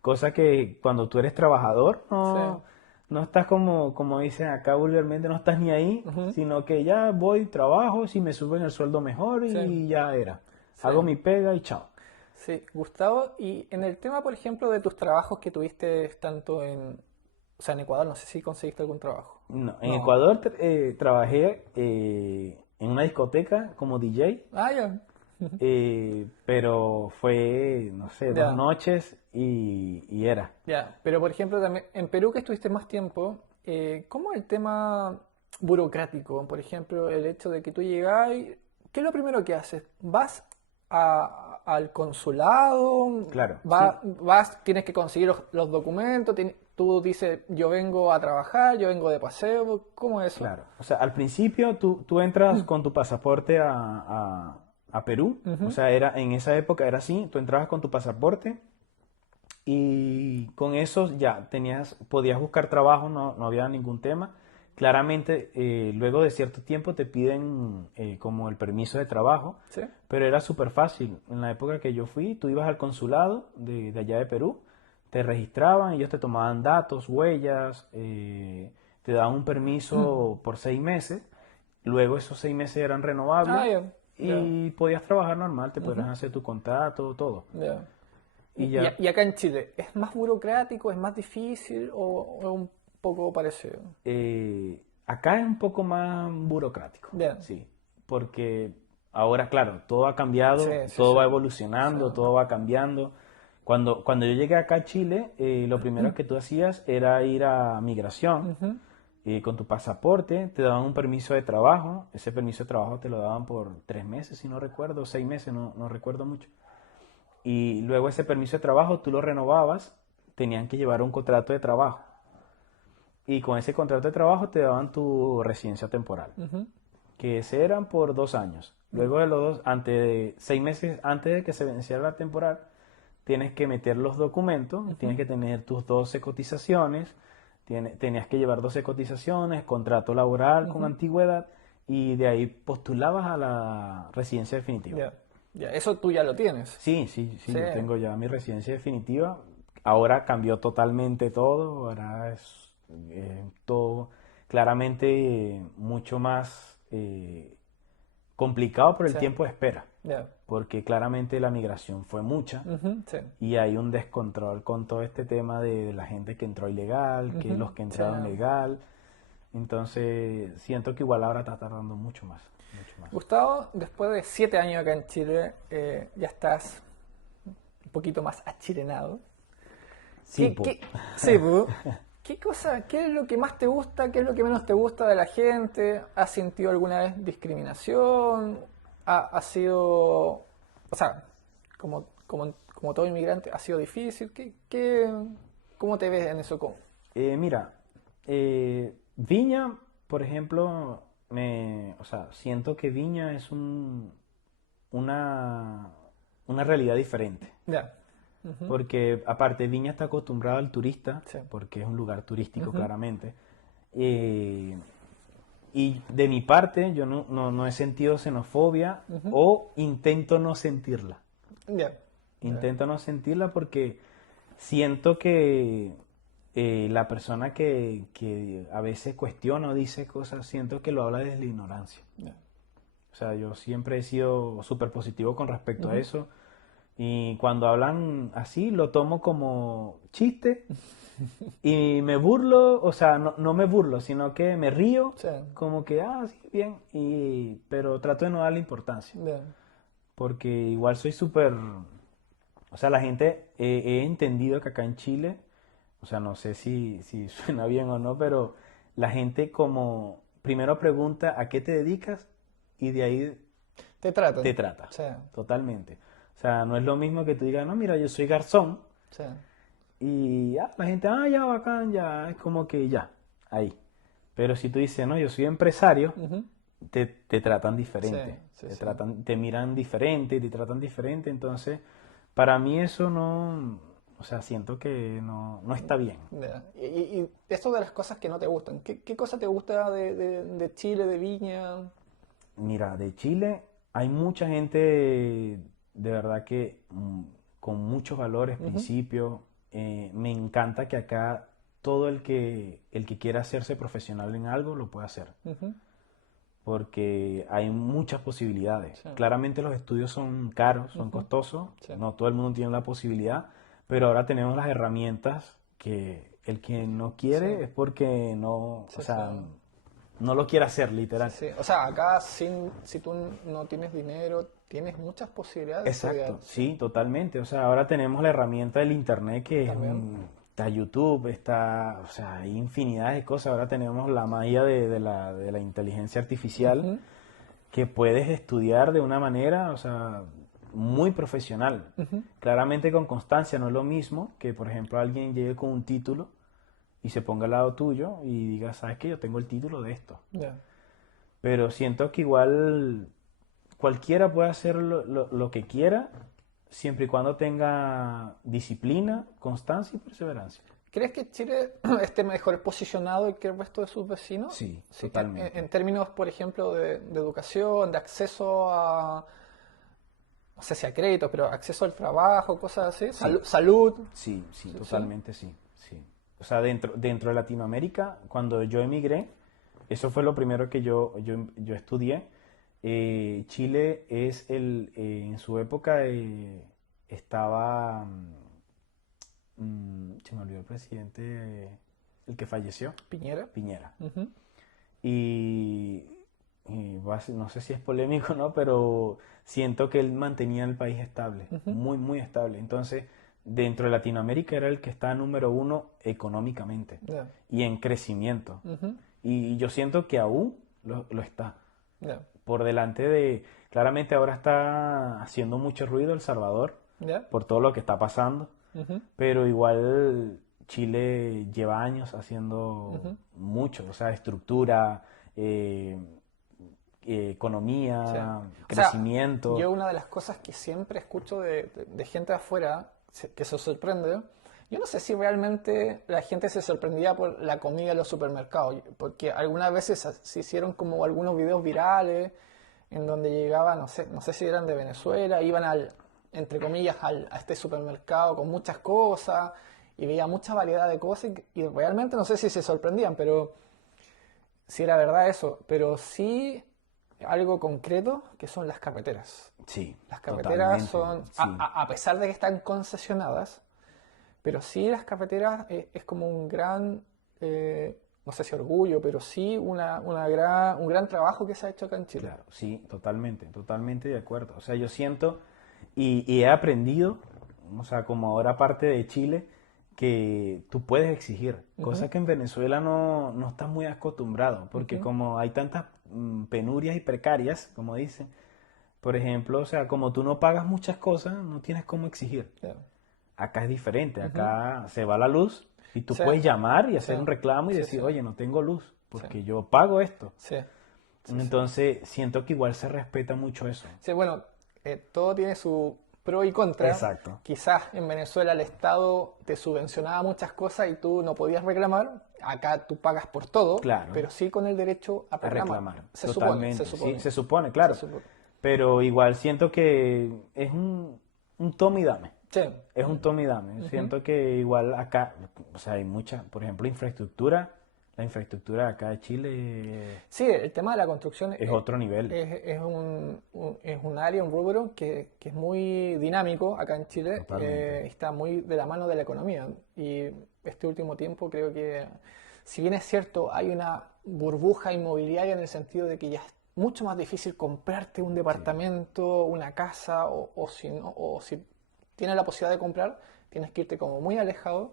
cosas que cuando tú eres trabajador sí. no estás como dicen acá vulgarmente, no estás ni ahí, Ujú. sino que ya voy, trabajo, si me suben el sueldo mejor Sí, y ya era. sí. Hago mi pega y chao. Sí, Gustavo, y en el tema, por ejemplo, de tus trabajos que tuviste tanto o sea, en Ecuador, no sé si conseguiste algún trabajo. No, en No. Ecuador trabajé en una discoteca como DJ. Ah, ya. Pero fue, no sé, dos Ya, noches y era. ya. Pero, por ejemplo, también en Perú que estuviste más tiempo, ¿cómo el tema burocrático? Por ejemplo, el hecho de que tú llegas y, ¿qué es lo primero que haces? ¿Vas al consulado? Claro, sí. ¿Vas, tienes que conseguir los documentos? Tú dices, yo vengo a trabajar, yo vengo de paseo? ¿Cómo es eso? Claro, o sea, al principio tú entras con tu pasaporte a Perú, o Ujú, sea, en esa época era así, tú entrabas con tu pasaporte y con eso ya podías buscar trabajo, no había ningún tema. Claramente, luego de cierto tiempo te piden como el permiso de trabajo, ¿sí? pero era súper fácil. En la época que yo fui, tú ibas al consulado de allá de Perú, te registraban, ellos te tomaban datos, huellas, te daban un permiso por 6 meses, luego esos 6 meses eran Ah, renovables ya, ya. y podías trabajar normal, te podías Ujú, hacer tu contrato, todo. ya. Y ya. Y acá en Chile, ¿es más burocrático, es más difícil o es un poco parecido? Acá es un poco más burocrático, Bien. sí, porque ahora, claro, todo ha Sí, cambiado, sí, todo sí. va Sí. evolucionando, todo va cambiando. Cuando yo llegué acá a Chile, lo primero que tú hacías era ir a migración Ujú, con tu pasaporte, te daban un permiso de trabajo, ese permiso de trabajo te lo daban por 3 meses, si no recuerdo, 6 meses, no recuerdo mucho. Y luego ese permiso de trabajo tú lo renovabas, tenían que llevar un contrato de trabajo y con ese contrato de trabajo te daban tu residencia temporal, ujú, que ese eran por 2 años. Luego de los dos, 6 meses antes de que se venciera la temporal, tienes que meter los documentos, ujú, tienes que tener tus 12 cotizaciones, tenías que llevar 12 cotizaciones, contrato laboral con ujú. antigüedad y de ahí postulabas a la residencia definitiva. Ya, ya. Eso tú ya lo tienes. Sí, sí, sí, Sí. yo tengo ya mi residencia definitiva. Ahora cambió totalmente todo, ahora es todo claramente mucho más complicado por el Sí. tiempo de espera, Ya. porque claramente la migración fue mucha Ujú, sí. y hay un descontrol con todo este tema de la gente que entró ilegal, que Ujú, los que sí. entraron legal. Entonces siento que igual ahora está tardando mucho más, mucho más. Gustavo, después de 7 años acá en Chile, ya estás un poquito más achirenado. Sí, po. Sí, pu. ¿Qué cosa, qué es lo que más te gusta, qué es lo que menos te gusta de la gente? ¿Has sentido alguna vez discriminación? ¿Ha sido, o sea, como todo inmigrante, ha sido difícil? ¿Cómo te ves en eso? Mira, Viña, por ejemplo, o sea, siento que Viña es una, una realidad diferente. Ya. Ujú, Porque aparte Viña está acostumbrado al turista, sí. porque es un lugar turístico Ujú, claramente. Eh, y de mi parte yo no he sentido xenofobia ujú. o intento no sentirla. Ya. Ya. Intento no sentirla porque siento que la persona que a veces cuestiona o dice cosas, siento que lo habla desde la ignorancia. Ya. O sea, yo siempre he sido súper positivo con respecto a Ujú, eso. Y cuando hablan así, lo tomo como chiste y me burlo, o sea, no me burlo, sino que me río, sí. como que, sí, bien, pero trato de no darle importancia, Ya. porque igual soy súper, o sea, la gente, he entendido que acá en Chile, o sea, no sé si suena bien o no, pero la gente como primero pregunta a qué te dedicas y de ahí Te tratan. te trata, Sí. totalmente. O sea, no es lo mismo que tú digas, no, mira, yo soy garzón Sí. y ya, la gente, ya, bacán, ya, es como que ya, ahí. Pero si tú dices, no, yo soy empresario, Ujú, te tratan sí. diferente, Sí, te sí. tratan, te miran diferente, te tratan diferente, entonces Para mí eso no, o sea, siento que no está bien. Ya. Y esto de las cosas que no te gustan, ¿qué cosa te gusta de Chile, de Viña? Mira, de Chile hay mucha gente de verdad que con muchos valores, Ujú, principios. Me encanta que acá todo el que quiera hacerse profesional en algo lo puede hacer, ujú, porque hay muchas posibilidades. sí, Claramente los estudios son caros, son ujú, costosos, sí, no todo el mundo tiene la posibilidad, pero ahora tenemos las herramientas que el que no sí, quiere es porque no, o sí, sí. sea, no lo quiere hacer, Sí, literal. sí. O sea, acá si tú no tienes dinero, tienes muchas posibilidades de estudiar, Exacto, sí, sí, totalmente. O sea, ahora tenemos la herramienta del internet que es también. está YouTube, está, o sea, hay infinidad de cosas. Ahora tenemos la magia de la inteligencia artificial Ujú, que puedes estudiar de una manera, o sea, muy profesional. ujú, Claramente con constancia, no es lo mismo que, por ejemplo, alguien llegue con un título y se ponga al lado tuyo y diga, ¿sabes qué? Yo tengo el título de esto. ya. Pero siento que igual cualquiera puede hacer lo que quiera siempre y cuando tenga disciplina, constancia y perseverancia. ¿Crees que Chile esté mejor posicionado que el resto de sus vecinos? Sí, Sí, en totalmente. términos, por ejemplo, de educación, de acceso a, no sé si a créditos, pero acceso al trabajo, cosas así, Sí, salud, sí, sí, sí, sí, totalmente sí, sí. O sea, dentro de Latinoamérica, cuando yo emigré, eso fue lo primero que yo estudié. Chile es en su época estaba, se me olvidó el presidente, el que falleció, Piñera. Piñera. Ujú, Y, no sé si es polémico, ¿no? Pero siento que él mantenía el país estable, ujú, muy, muy estable. Entonces, dentro de Latinoamérica era el que está número uno económicamente ya, y en crecimiento. ujú, Y yo siento que aún lo está. ya, Por delante claramente ahora está haciendo mucho ruido El Salvador ya, por todo lo que está pasando, ujú, pero igual Chile lleva años haciendo ujú, mucho, o sea, estructura, sí. economía, O sea, crecimiento. yo una de las cosas que siempre escucho de gente de afuera que se sorprende, yo no sé si realmente la gente se sorprendía por la comida en los supermercados, porque algunas veces se hicieron como algunos videos virales en donde llegaban, no sé si eran de Venezuela, iban entre comillas, a este supermercado con muchas cosas y veía mucha variedad de cosas y realmente no sé si se sorprendían, pero si era verdad eso, pero sí algo concreto que son las carreteras. Sí, Las carreteras totalmente, son, sí. a pesar de que están concesionadas, pero sí las carreteras es como un gran, no sé si orgullo, pero sí un gran trabajo que se ha hecho acá en Chile. Claro, sí, totalmente, totalmente de acuerdo. O sea, yo siento y he aprendido, o sea, como ahora parte de Chile, que tú puedes exigir, Ujú, cosa que en Venezuela no estás muy acostumbrado, porque ujú, como hay tantas penurias y precarias, como dicen, por ejemplo, o sea, como tú no pagas muchas cosas, no tienes cómo exigir. ya, Acá es diferente, ujú. acá se va la luz y tú Sí, puedes llamar y sí, hacer un reclamo y sí, decir, sí, oye, no tengo luz, sí, porque yo pago esto. sí, sí, sí. Entonces, siento que igual se respeta mucho eso. Sí, bueno, todo tiene su pro y contra. Exacto. Quizás en Venezuela el Estado te subvencionaba muchas cosas y tú no podías reclamar. Acá tú pagas por todo, Claro, pero sí con el derecho a a reclamar. reclamar, Se supone, se totalmente, sí, supone, se supone, se claro, supone. pero igual siento que es un tome y dame, Sí. es un tome y dame, Ujú. siento que igual acá, o sea, hay mucha, por ejemplo, infraestructura, la infraestructura de acá de Chile Sí, el tema de la construcción es otro nivel, es un área, un rubro que es muy dinámico acá en Chile, totalmente, está muy de la mano de la economía. Y este último tiempo creo que, si bien es cierto, hay una burbuja inmobiliaria en el sentido de que ya es mucho más difícil comprarte un sí, departamento, una casa, o si no, o si tienes la posibilidad de comprar, tienes que irte como muy alejado.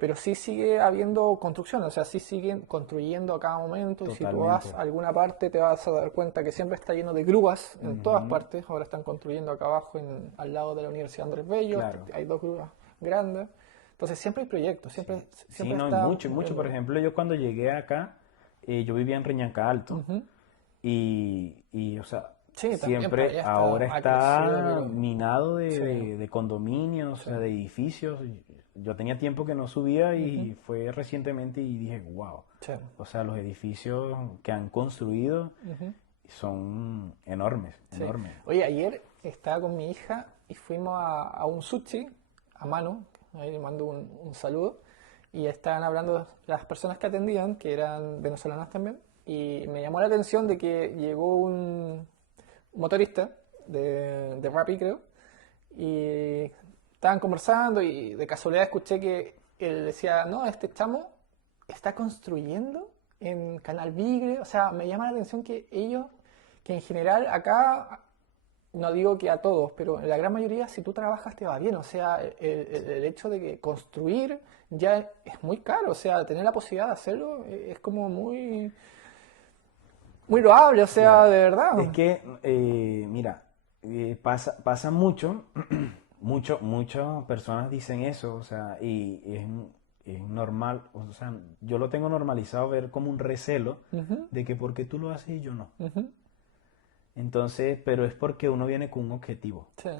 Pero sí sigue habiendo construcción, o sea, sí siguen construyendo a cada momento y si tú vas totalmente. a alguna parte te vas a dar cuenta que siempre está lleno de grúas en todas Ujú, partes. Ahora están construyendo acá abajo, al lado de la Universidad Andrés Bello, claro, hay dos grúas grandes. Entonces siempre hay proyectos, sí, siempre, sí, siempre no, y está mucho, y mucho, por moviendo. ejemplo, yo cuando llegué acá, yo vivía en Reñaca Alto, Ujú, o sea, Sí, también para Siempre, allá ahora ha crecido, está pero minado sí, de condominios, o sí. sea, de edificios. Yo tenía tiempo que no subía Ujú, y fue recientemente y dije, wow. sí, O sea, los edificios que han construido ujú, son enormes, sí. enormes. Oye, ayer estaba con mi hija y fuimos a un sushi a mano, ahí le mando un saludo, y estaban hablando las personas que atendían, que eran venezolanas también, y me llamó la atención de que llegó un motorista de Rappi, creo, y estaban conversando y de casualidad escuché que él decía, no, este chamo está construyendo en Canal Vigre, o sea, me llama la atención que ellos, que en general acá, no digo que a todos, pero en la gran mayoría si tú trabajas te va bien, o sea, el hecho de que construir ya es muy caro, o sea, tener la posibilidad de hacerlo es como muy, muy loable, o sea, Claro. de verdad. Es que, mira, pasa mucho, muchas personas dicen eso, o sea, y es normal, o sea, yo lo tengo normalizado ver como un recelo Ujú, de que porque tú lo haces y yo no. ujú, Entonces, pero es porque uno viene con un objetivo, sí,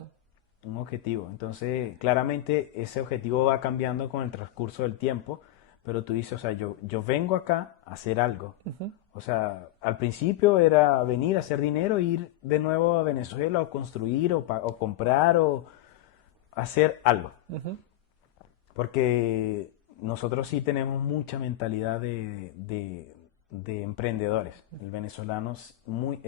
un objetivo. Entonces, claramente ese objetivo va cambiando con el transcurso del tiempo, pero tú dices, o sea, yo vengo acá a hacer algo. ujú, O sea, al principio era venir a hacer dinero, ir de nuevo a Venezuela o construir o comprar o hacer algo. ujú, Porque nosotros sí tenemos mucha mentalidad de emprendedores. El venezolano es muy,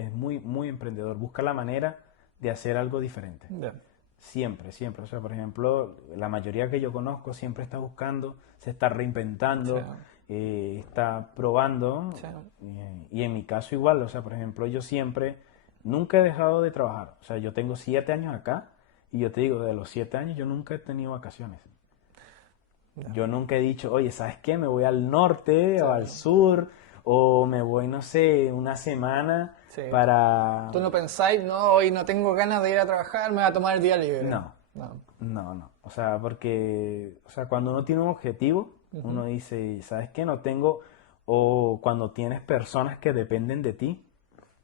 muy emprendedor. Busca la manera de hacer algo diferente. ya, Siempre, siempre. O sea, por ejemplo, la mayoría que yo conozco siempre está buscando, se está sí, reinventando, está probando. sí. Y en mi caso igual, o sea, por ejemplo, yo siempre, nunca he dejado de trabajar. O sea, yo tengo 7 años acá y yo te digo, de los 7 años yo nunca he tenido vacaciones. Ya, Yo nunca he dicho, oye, ¿sabes qué? Me voy al norte sí, o al sur o me voy, no sé, una semana sí. para... Tú no pensáis, no, hoy no tengo ganas de ir a trabajar, me voy a tomar el día libre. No, No. no, no. O sea, porque, o sea, cuando uno tiene un objetivo, Ujú, uno dice, ¿sabes qué? No tengo, o cuando tienes personas que dependen de ti,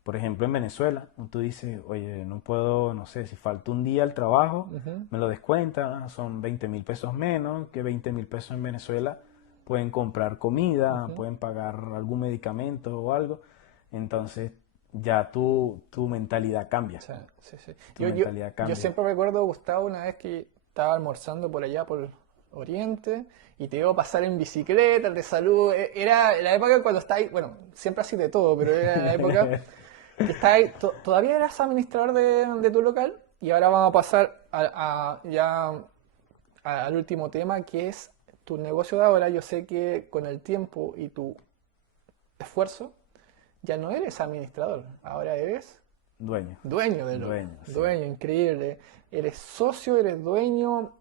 por ejemplo, en Venezuela, tú dices, oye, no puedo, no sé, si falta un día al trabajo, ujú, me lo descuentan, son 20.000 pesos menos, que 20.000 pesos en Venezuela pueden comprar comida, ujú. pueden pagar algún medicamento o algo. Entonces, ya tu mentalidad cambia, Sí, sí, sí. tu mentalidad Yo cambia. siempre recuerdo, Gustavo, una vez que estaba almorzando por allá, por Oriente, y te iba a pasar en bicicleta, te saludo. Era la época cuando estáis, bueno, siempre así de todo, pero era la época que estáis, todavía eras administrador de tu local, y ahora vamos a pasar ya al último tema, que es tu negocio de ahora. Yo sé que con el tiempo y tu esfuerzo, ya no eres administrador, ahora eres Dueño, dueño del local. dueño, sí. Dueño, increíble. Eres socio, eres dueño.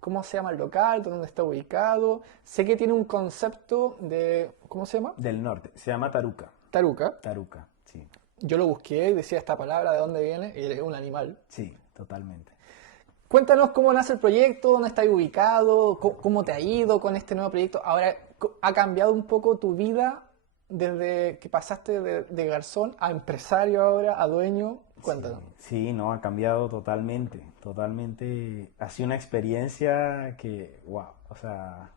¿Cómo se llama el local? ¿Dónde está ubicado? Sé que tiene un concepto de, ¿cómo se llama? Del norte, se llama Taruca. Taruca. Taruca, sí, Yo lo busqué y decía esta palabra, ¿de dónde viene? Y es un animal. sí, totalmente. Cuéntanos cómo nace el proyecto, dónde está ubicado, cómo te ha ido con este nuevo proyecto. Ahora, ¿ha cambiado un poco tu vida desde que pasaste de garzón a empresario ahora, a dueño? Sí, Cuéntanos. sí, no, ha cambiado totalmente, totalmente. Ha sido una experiencia que, wow, o sea,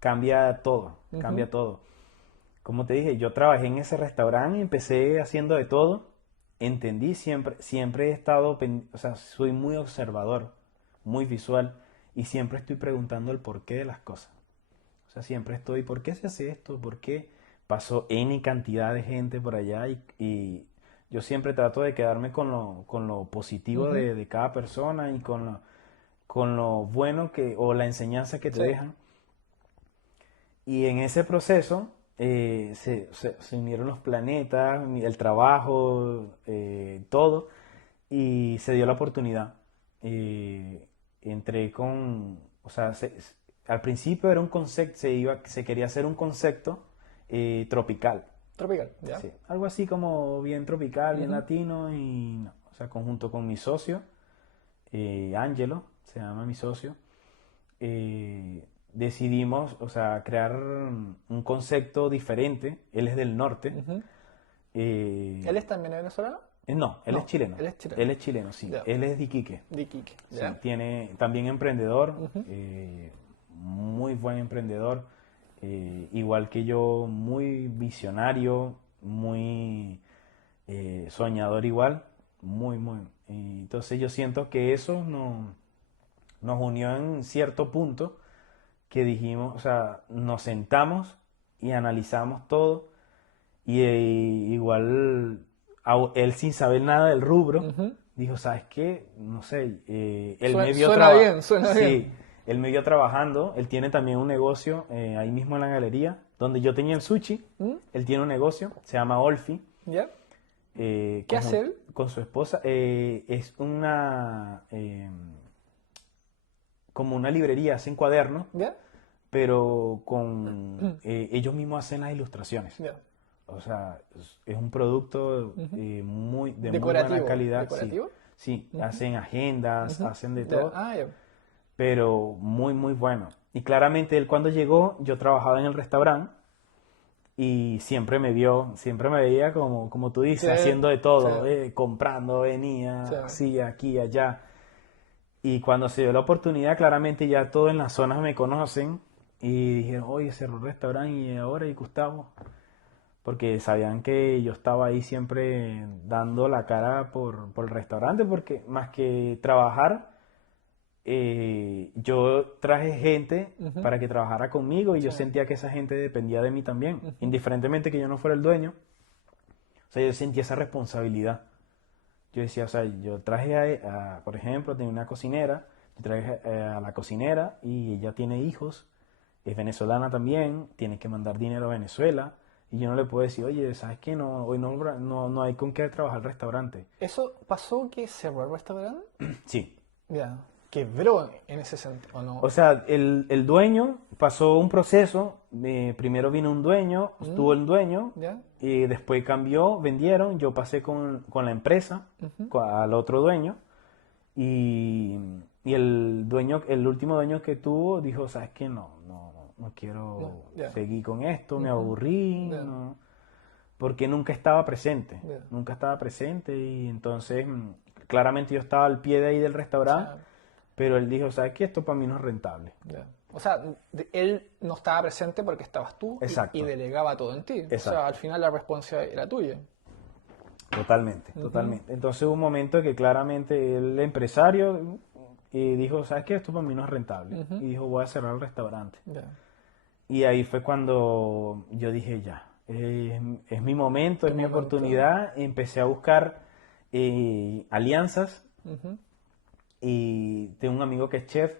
cambia todo, Ujú, cambia todo. Como te dije, yo trabajé en ese restaurante y empecé haciendo de todo. Entendí siempre, siempre he estado, o sea, soy muy observador, muy visual y siempre estoy preguntando el porqué de las cosas. O sea, siempre estoy, ¿por qué se hace esto? ¿Por qué pasó N cantidad de gente por allá? Y yo siempre trato de quedarme con lo positivo ujú. de cada persona y con lo bueno que, o la enseñanza que te Sí. dejan. Y en ese proceso se unieron los planetas, el trabajo, todo, y se dio la oportunidad. Entré con, o sea, al principio era un concepto, se quería hacer un concepto tropical, Tropical, ¿ya? sí, algo así como bien tropical, bien Ujú. latino, y no, o sea, conjunto con mi socio, Angelo, se llama mi socio, decidimos, o sea, crear un concepto diferente. Él es del norte. Ujú. eh, ¿Él es también venezolano? No, él No, es chileno. él es chileno. Él es chileno, sí. Ya. Él es de Iquique. De Iquique. Sí, ¿Ya? tiene también emprendedor, muy buen emprendedor, igual que yo, muy visionario, muy soñador igual, muy. Y entonces yo siento que eso nos unió en cierto punto que dijimos, o sea, nos sentamos y analizamos todo y igual él sin saber nada del rubro, Ujú. dijo, ¿sabes qué? No sé, él me vio Suena bien, suena sí, bien. él me vio trabajando, él tiene también un negocio ahí mismo en la galería, donde yo tenía el sushi, ¿Mm? él tiene un negocio, se llama Olfi, ¿Ya? ¿Qué hace él? con su esposa, es como una librería, hacen cuadernos, ¿Ya? pero ellos mismos hacen las ilustraciones. Ya. O sea, es un producto Ujú. de muy buena Decorativo. calidad. Sí, ¿Decorativo? sí, Ujú. hacen agendas, Ujú. hacen de Ya. todo, Ah, ya. pero muy bueno. Y claramente él cuando llegó, yo trabajaba en el restaurante y siempre me veía como tú Sí, dices, haciendo de sí, todo, comprando, sí. venía, así, aquí, allá. Y cuando se dio la oportunidad, claramente ya todos en las zonas me conocen y dijeron, oye, cerró el restaurante y ahora, y Gustavo, porque sabían que yo estaba ahí siempre dando la cara por el restaurante, porque más que trabajar, yo traje gente Ujú. para que trabajara conmigo y Sí. yo sentía que esa gente dependía de mí también, Ujú. indiferentemente que yo no fuera el dueño, o sea, yo sentía esa responsabilidad. Yo decía, o sea, yo traje por ejemplo, tenía una cocinera, yo traje a la cocinera y ella tiene hijos, es venezolana también, tiene que mandar dinero a Venezuela y yo no le puedo decir, oye, ¿sabes qué? No, hoy no hay con qué trabajar el restaurante. ¿Eso pasó que cerró el restaurante? Sí. Ya. Quebró en ese sentido, ¿o no? O sea, el dueño pasó un proceso, primero vino un dueño, estuvo ¿Mm? el dueño, ¿Ya? y después cambió, vendieron, yo pasé con la empresa, Ujú. al otro dueño, y, y el dueño, el último dueño que tuvo dijo, ¿sabes qué? No No, quiero ya. seguir con esto, me Ujú. aburrí, Ya. no, porque Ya. nunca estaba presente y entonces claramente yo estaba al pie de ahí del O restaurante, sea, pero él dijo, ¿sabes qué? Esto para mí no es rentable. ya. O sea, él no estaba presente porque estabas tú y Exacto, delegaba todo en ti. O sea, al exacto. final la responsabilidad era tuya. Totalmente, Ujú. totalmente. Entonces hubo un momento que claramente el empresario dijo, ¿sabes qué? Esto para mí no es rentable. Ujú. Y dijo, voy a cerrar el restaurante. Ya. Y ahí fue cuando yo dije, ya, es mi momento, es Tu mi momento. oportunidad. Empecé a buscar alianzas Ujú. y tengo un amigo que es chef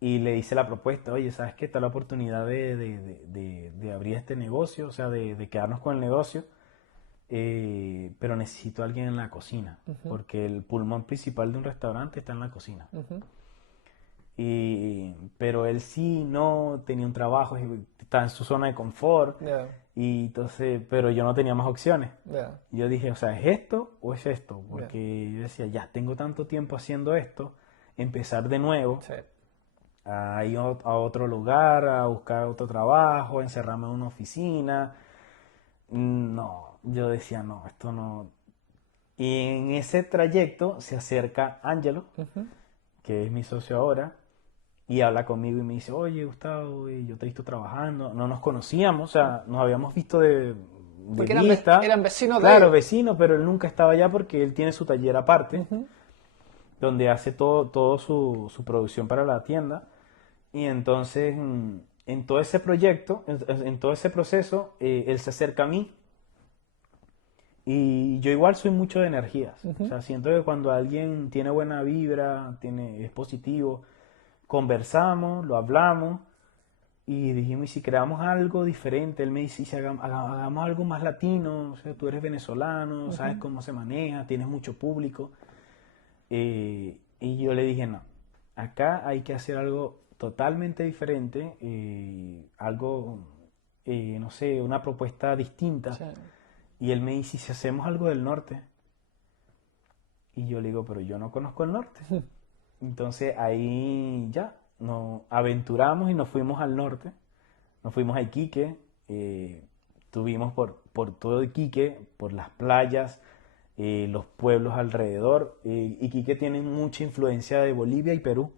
y le hice la propuesta, oye, ¿sabes qué? Está la oportunidad de abrir este negocio, o sea, de quedarnos con el negocio, pero necesito a alguien en la cocina, Ujú. porque el pulmón principal de un restaurante está en la cocina. Ujú. Pero él sí no tenía un trabajo, estaba en su zona de confort, Ya. y entonces, pero yo no tenía más opciones. Ya. Yo dije, o sea, ¿es esto o es esto? Ya. Porque yo decía, ya, tengo tanto tiempo haciendo esto, empezar de nuevo, Sí. a ir a otro lugar, a buscar otro trabajo, encerrarme en una oficina. No, yo decía, no, esto no. Y en ese trayecto se acerca Angelo, Ujú. que es mi socio ahora, y habla conmigo y me dice, oye, Gustavo, yo te he visto trabajando. No nos conocíamos, o sea, nos habíamos visto de Porque vista, eran vecinos de claro, ellos. vecinos, pero él nunca estaba allá porque él tiene su taller aparte, Ujú. donde hace todo su producción para la tienda. Y entonces, en todo ese proyecto, en todo ese proceso, él se acerca a mí y yo igual soy mucho de energías. O Ujú. sea, siento que cuando alguien tiene buena vibra, es positivo, conversamos, lo hablamos y dijimos, ¿y si creamos algo diferente? Él me dice, ¿y si hagamos algo más latino? O sea, tú eres venezolano, sabes Ujú. cómo se maneja, tienes mucho público. Y yo le dije, no, acá hay que hacer algo totalmente diferente, algo, no sé, una propuesta distinta. Sí. Y él me dice, ¿y si hacemos algo del norte? Y yo le digo, pero yo no conozco el norte. Entonces ahí ya nos aventuramos y nos fuimos al norte, nos fuimos a Iquique, estuvimos por todo Iquique, por las playas, los pueblos alrededor. Iquique tiene mucha influencia de Bolivia y Perú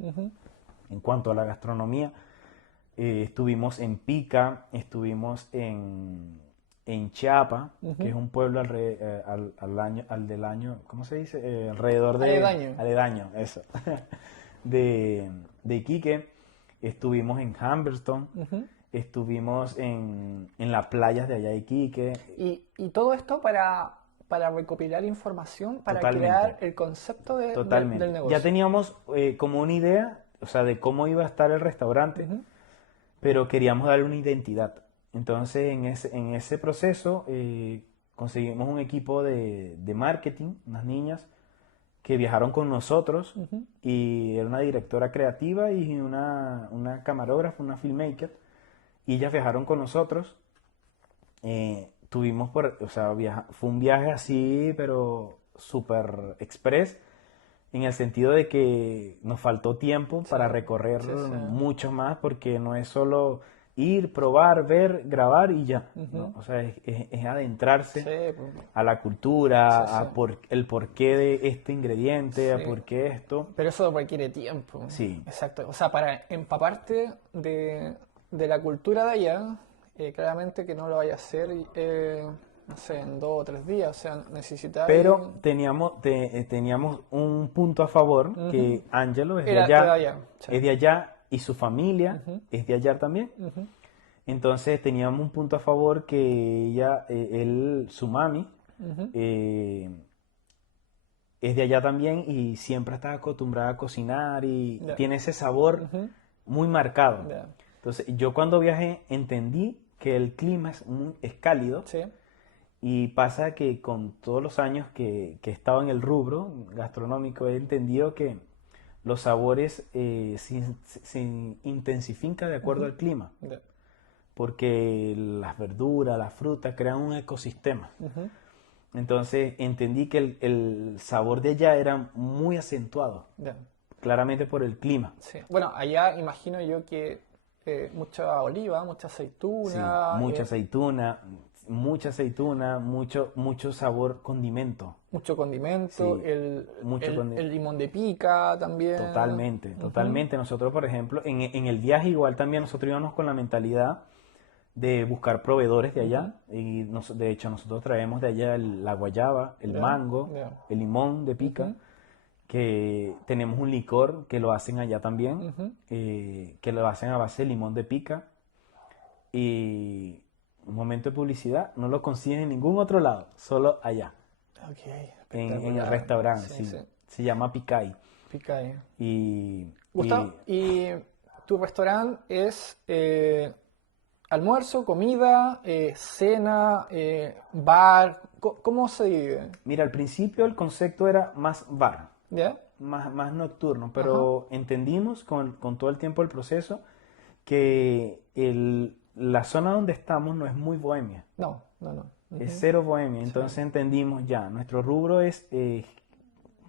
en cuanto a la gastronomía. Estuvimos en Pica, estuvimos en Chiapa, que es un pueblo del año, ¿cómo se dice? Alrededor de... Aledaño. Aledaño, eso. de Iquique. Estuvimos en Humberstone. Estuvimos en las playas de allá de Iquique. Y todo esto para recopilar información, para Totalmente. crear el concepto Totalmente. del negocio. Ya teníamos como una idea, o sea, de cómo iba a estar el restaurante, pero queríamos darle una identidad. Entonces, en ese proceso, conseguimos un equipo de marketing, unas niñas que viajaron con nosotros, y era una directora creativa y una camarógrafa, una filmmaker, y ellas viajaron con nosotros. Fue un viaje así, pero súper express, en el sentido de que nos faltó tiempo para recorrer mucho más, porque no es solo ir, probar, ver, grabar y ya, ¿no? O sea, es adentrarse a la cultura, el porqué de este ingrediente, a por qué esto. Pero eso requiere tiempo. Sí. Exacto. O sea, para empaparte de la cultura de allá, claramente que no lo vaya a hacer, no sé, en 2 o 3 días. O sea, necesitaba... Pero teníamos un punto a favor, que Ángelo es de allá, es de allá, y su familia es de allá también. Entonces teníamos un punto a favor, que su mami, es de allá también, y siempre está acostumbrada a cocinar y tiene ese sabor muy marcado. Entonces yo cuando viajé entendí que el clima es cálido. Y pasa que con todos los años que he estado en el rubro gastronómico, he entendido que los sabores se intensifican de acuerdo al clima. Porque las verduras, las frutas crean un ecosistema. Entonces entendí que el sabor de allá era muy acentuado, claramente por el clima. Bueno, allá imagino yo que mucha oliva, mucha aceituna. Mucha aceituna, mucho sabor, condimento. Mucho condimento, el limón de pica también. Totalmente. Nosotros, por ejemplo, en el viaje igual también nosotros íbamos con la mentalidad de buscar proveedores de allá. Y de hecho nosotros traemos de allá la guayaba, el mango, el limón de pica, que tenemos un licor que lo hacen allá también, que lo hacen a base de limón de pica. Y un momento de publicidad, no lo consiguen en ningún otro lado, solo allá. En el restaurante, se llama Picay. Gustavo, ¿y tu restaurante es almuerzo, comida, cena, bar? ¿Cómo se divide? Mira, al principio el concepto era más bar, más nocturno, pero entendimos con todo el tiempo del proceso que la zona donde estamos no es muy bohemia. No. Es cero bohemia. Entonces entendimos ya, nuestro rubro es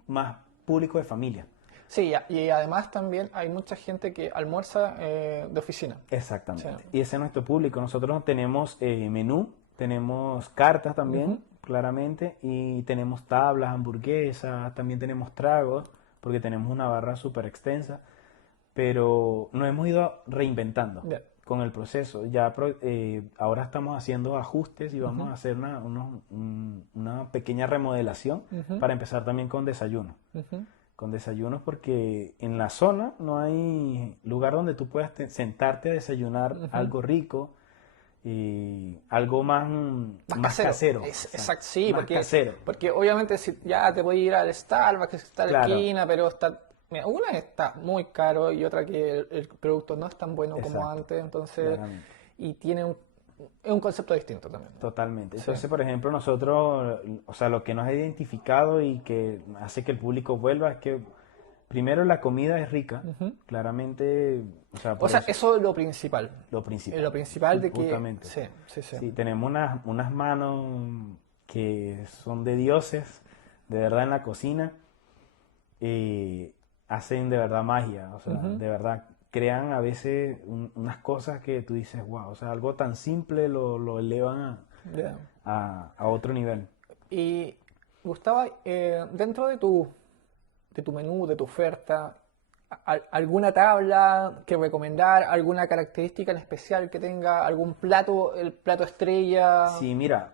más público de familia. Sí, y además también hay mucha gente que almuerza de oficina. Exactamente. Y ese es nuestro público. Nosotros tenemos menú, tenemos cartas también, claramente, y tenemos tablas, hamburguesas, también tenemos tragos, porque tenemos una barra súper extensa, pero nos hemos ido reinventando con el proceso. Ya ahora estamos haciendo ajustes y vamos a hacer una pequeña remodelación para empezar también con desayuno. Con desayunos, porque en la zona no hay lugar donde tú puedas sentarte a desayunar algo rico y algo más casero. Exacto, sí, más casero. Porque obviamente si ya te puedes ir al Starbucks, que está en la esquina, pero mira, una está muy caro y otra que el producto no es tan bueno como antes, entonces, y tiene es un concepto distinto también. Totalmente. Entonces, por ejemplo, nosotros, o sea, lo que nos ha identificado y que hace que el público vuelva es que primero la comida es rica, claramente. O sea, eso es lo principal. Lo principal. Lo principal de que... Justamente. Sí. Sí, tenemos unas manos que son de dioses, de verdad, en la cocina. Hacen de verdad magia, o sea, de verdad crean a veces unas cosas que tú dices, wow, o sea, algo tan simple lo elevan a otro nivel. Y Gustavo, dentro de tu menú, de tu oferta, ¿alguna tabla que recomendar? ¿Alguna característica en especial que tenga? ¿Algún plato, el plato estrella? Sí, mira,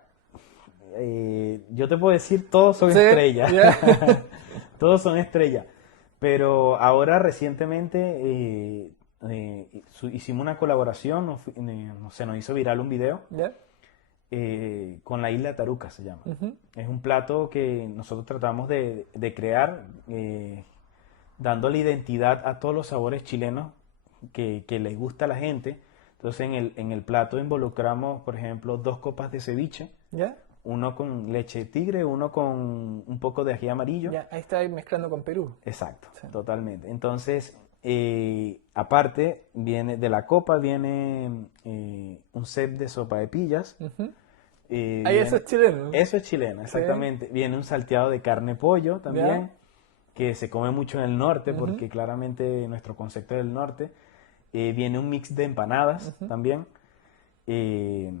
yo te puedo decir, todos son Sí, estrellas. ya. Todos son estrellas. Pero ahora recientemente hicimos una colaboración, se nos hizo viral un video ¿Ya? con la isla Taruca, se llama. Ujú. Es un plato que nosotros tratamos de crear, dándole identidad a todos los sabores chilenos que les gusta a la gente. Entonces en el plato involucramos, por ejemplo, 2 copas de ceviche, ¿Ya? uno con leche de tigre, uno con un poco de ají amarillo. Ya, ahí está mezclando con Perú. Exacto, Sí. totalmente. Entonces, aparte, viene de la copa, viene un set de sopa de pillas. Ujú. eh, Ahí eso viene- es chileno. Eso es chileno, Sí. exactamente. Viene un salteado de carne pollo también, ¿Ya? que se come mucho en el norte, Ujú. porque claramente nuestro concepto es del norte. Viene un mix de empanadas Ujú. también. eh,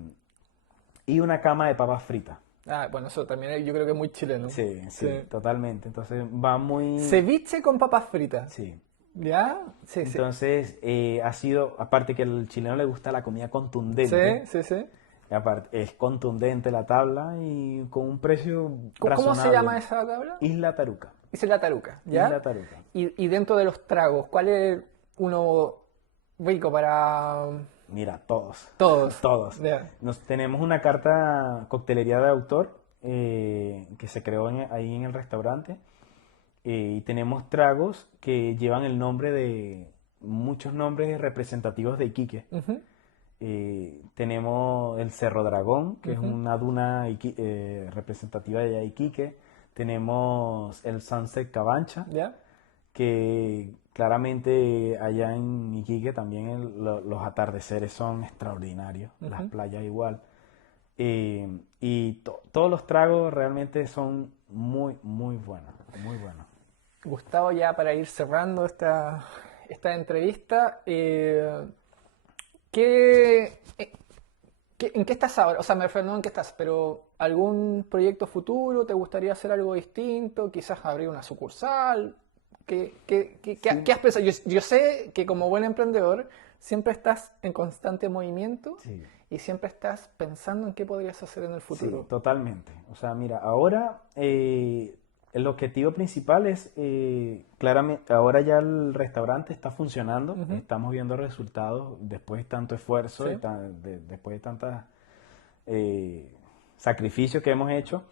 y una cama de papas fritas. Ah, bueno, eso también yo creo que es muy chileno. Sí, sí, Sí. totalmente. Entonces va muy... Ceviche con papas fritas. Sí. ¿Ya? Sí, sí. Entonces ha sido, aparte que al chileno le gusta la comida Sí, contundente, sí, sí. y aparte es contundente la tabla y con un precio ¿Cómo se razonable. llama esa tabla? Isla Taruca. Dice la taruca, ¿ya? Isla Taruca. Y dentro de los tragos, ¿cuál es uno rico para Mira, todos. todos? Todos. Ya. Tenemos una carta coctelería de autor que se creó ahí en el restaurante. Y tenemos tragos que llevan el nombre de muchos nombres representativos de Iquique. Ujú, Tenemos el Cerro Dragón, que es ujú. una duna representativa de Iquique. Tenemos el Sunset Cabancha, ¿Ya? que claramente allá en Iquique también los atardeceres son extraordinarios, las Ujú. playas igual. Y todos los tragos realmente son muy, muy buenos, muy buenos. Gustavo, ya para ir cerrando esta entrevista, ¿qué, en qué estás ahora? O sea, me refiero no en qué estás, pero ¿algún proyecto futuro? ¿Te gustaría hacer algo distinto? ¿Quizás abrir una sucursal? Sí, ¿Qué has pensado? Yo sé que como buen emprendedor siempre estás en constante movimiento sí. y siempre estás pensando en qué podrías hacer en el Sí, futuro. totalmente. O sea, mira, ahora el objetivo principal es, claramente, ahora ya el restaurante está funcionando, Ujú. estamos viendo resultados después de tanto esfuerzo Sí. y después de tantos sacrificios que hemos hecho.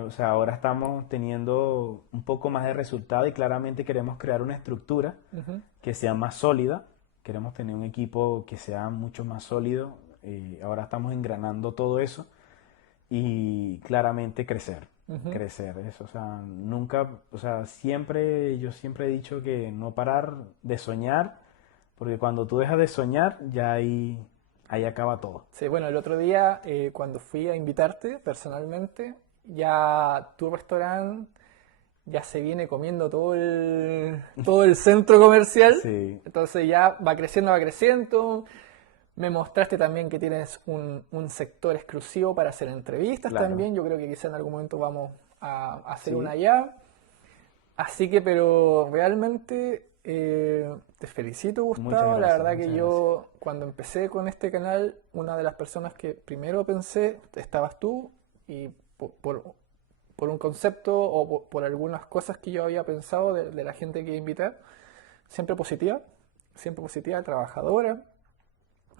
O sea, ahora estamos teniendo un poco más de resultado y claramente queremos crear una estructura Ujú. que sea más sólida. Queremos tener un equipo que sea mucho más sólido. Ahora estamos engranando todo eso y claramente crecer, Ujú. crecer, eso, o sea, nunca, o sea, yo siempre he dicho que no parar de soñar, porque cuando tú dejas de soñar, ya ahí acaba todo. Sí, bueno, el otro día cuando fui a invitarte personalmente, ya tu restaurante ya se viene comiendo todo el centro comercial, Sí, entonces ya va creciendo, va creciendo. Me mostraste también que tienes un sector exclusivo para hacer entrevistas claro, también, yo creo que quizá en algún momento vamos a hacer una sí, allá. Así que, pero realmente te felicito, muchas Gustavo. La gracias, verdad que muchas gracias. yo, cuando empecé con este canal, una de las personas que primero pensé, estabas tú, y por un concepto o por algunas cosas que yo había pensado de la gente que iba a invitar, siempre positiva, trabajadora,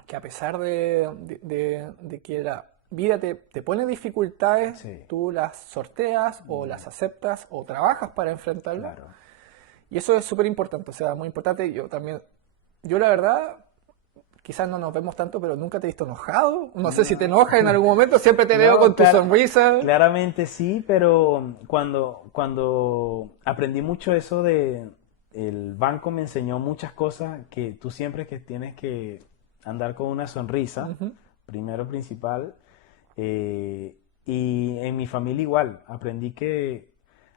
que a pesar de que la vida te pone dificultades, Sí, tú las sorteas o las aceptas o trabajas para enfrentarlas. claro. Y eso es súper importante, o sea, muy importante. Yo también, yo la verdad, quizás no nos vemos tanto, pero nunca te he visto enojado. No sé si te No, enojas en algún momento, siempre te veo no, con tu sonrisa. claramente sí, pero cuando aprendí mucho eso el banco me enseñó muchas cosas que tú siempre que tienes que andar con una sonrisa, Ujú, primero principal, y en mi familia igual, aprendí que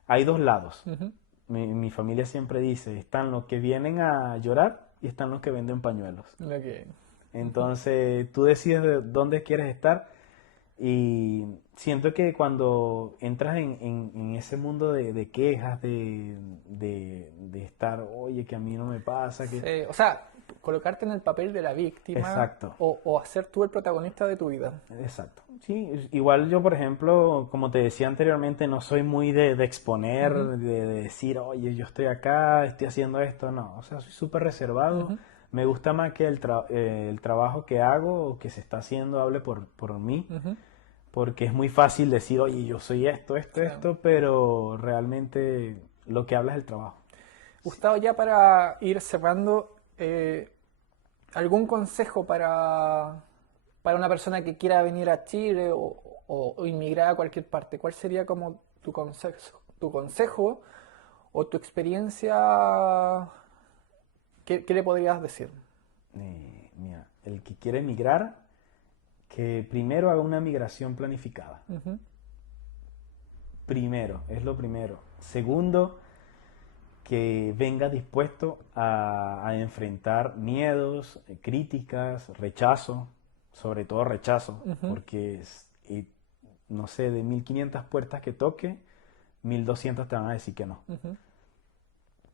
hay dos lados. ujú. Mi familia siempre dice, están los que vienen a llorar y están los que venden pañuelos. Lo que- Entonces tú decides de dónde quieres estar Y siento que cuando entras en ese mundo de quejas, de estar, oye, que a mí no me pasa, que... Sí, o sea, colocarte en el papel de la víctima Exacto. o hacer tú el protagonista de tu vida. Exacto. Sí, igual yo, por ejemplo, como te decía anteriormente, no soy muy de exponer, Ujú, de decir, oye, yo estoy acá, estoy haciendo esto, no. O sea, soy súper reservado. ujú, Me gusta más que el trabajo que hago o que se está haciendo hable por mí, ujú. porque es muy fácil decir, oye, yo soy esto, esto, Sí. esto, pero realmente lo que habla es el trabajo. Sí. Gustavo, ya para ir cerrando, ¿algún consejo para una persona que quiera venir a Chile o inmigrar a cualquier parte? ¿Cuál sería como tu consejo o tu experiencia? ¿Qué le podrías decir? Mira, el que quiere emigrar, que primero haga una migración planificada. Ujú, Primero, es lo primero. Segundo, que venga dispuesto a enfrentar miedos, críticas, rechazo, sobre todo rechazo, ujú, porque no sé, de 1500 puertas que toque, 1200 te van a decir que no. ujú.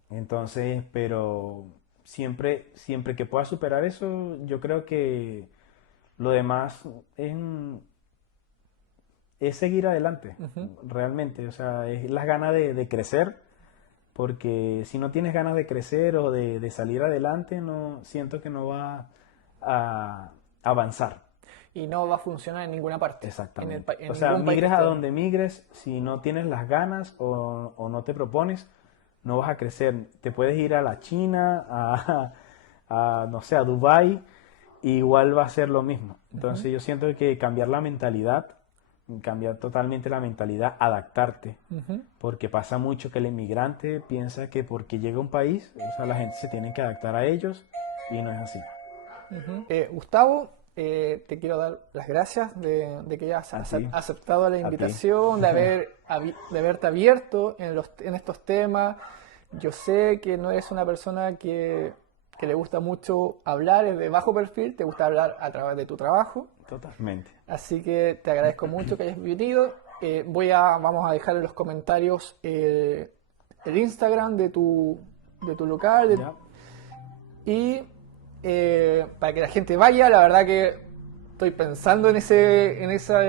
Entonces, pero siempre que pueda superar eso, yo creo que lo demás es seguir adelante, Ujú, realmente. O sea, es las ganas de crecer, porque si no tienes ganas de crecer o de salir adelante, no siento que no va a avanzar. y no va a funcionar en ninguna parte, Exactamente. O en sea, ningún país que migres a esté. donde migres, si no tienes las ganas o no te propones, no vas a crecer. Te puedes ir a la China, no sé, a Dubái, y igual va a ser lo mismo. Ujú, Entonces yo siento que cambiar la mentalidad, cambiar totalmente la mentalidad, adaptarte, ujú, porque pasa mucho que el inmigrante piensa que porque llega a un país, o sea, la gente se tiene que adaptar a ellos y no es así. ujú. Gustavo, te quiero dar las gracias de que hayas A ti, aceptado la a ti. invitación, de haberte abierto en estos temas. Yo sé que no eres una persona que le gusta mucho hablar, es de bajo perfil, te gusta hablar a través de tu trabajo. Totalmente. Así que te agradezco mucho que hayas venido. Vamos a dejar en los comentarios el Instagram de tu local, Ya, y para que la gente vaya. La verdad que estoy pensando en esa,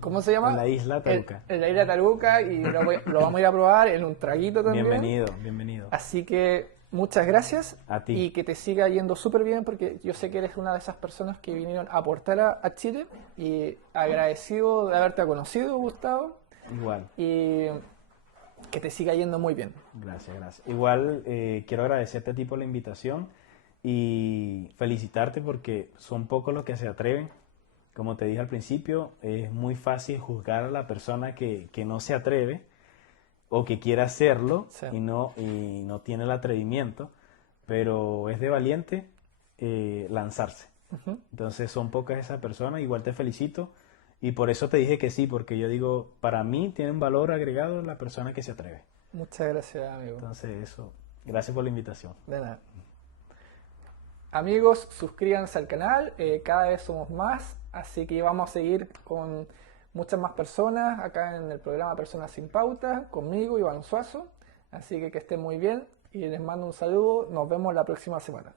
¿cómo se en llama? la isla Taruca. En la isla Taruca, y lo vamos a ir a probar en un traguito también. Bienvenido, bienvenido. Así que muchas gracias A ti, y que te siga yendo súper bien, porque yo sé que eres una de esas personas que vinieron a aportar a Chile, y agradecido de haberte conocido, Gustavo, igual. y que te siga yendo muy bien. Gracias, gracias. Igual quiero agradecerte a ti por la invitación y felicitarte porque son pocos los que se atreven. Como te dije al principio, es muy fácil juzgar a la persona que no se atreve o que quiere hacerlo Sí. y no tiene el atrevimiento, pero es de valiente lanzarse. Ujú. Entonces son pocas esas personas, igual te felicito y por eso te dije que sí, porque yo digo, para mí tiene un valor agregado la persona que se atreve. Muchas gracias, amigo. Entonces eso, gracias por la invitación. De nada. Amigos, suscríbanse al canal, cada vez somos más, así que vamos a seguir con muchas más personas acá en el programa Personas sin Pauta, conmigo, Iván Suazo. Así que estén muy bien y les mando un saludo, nos vemos la próxima semana.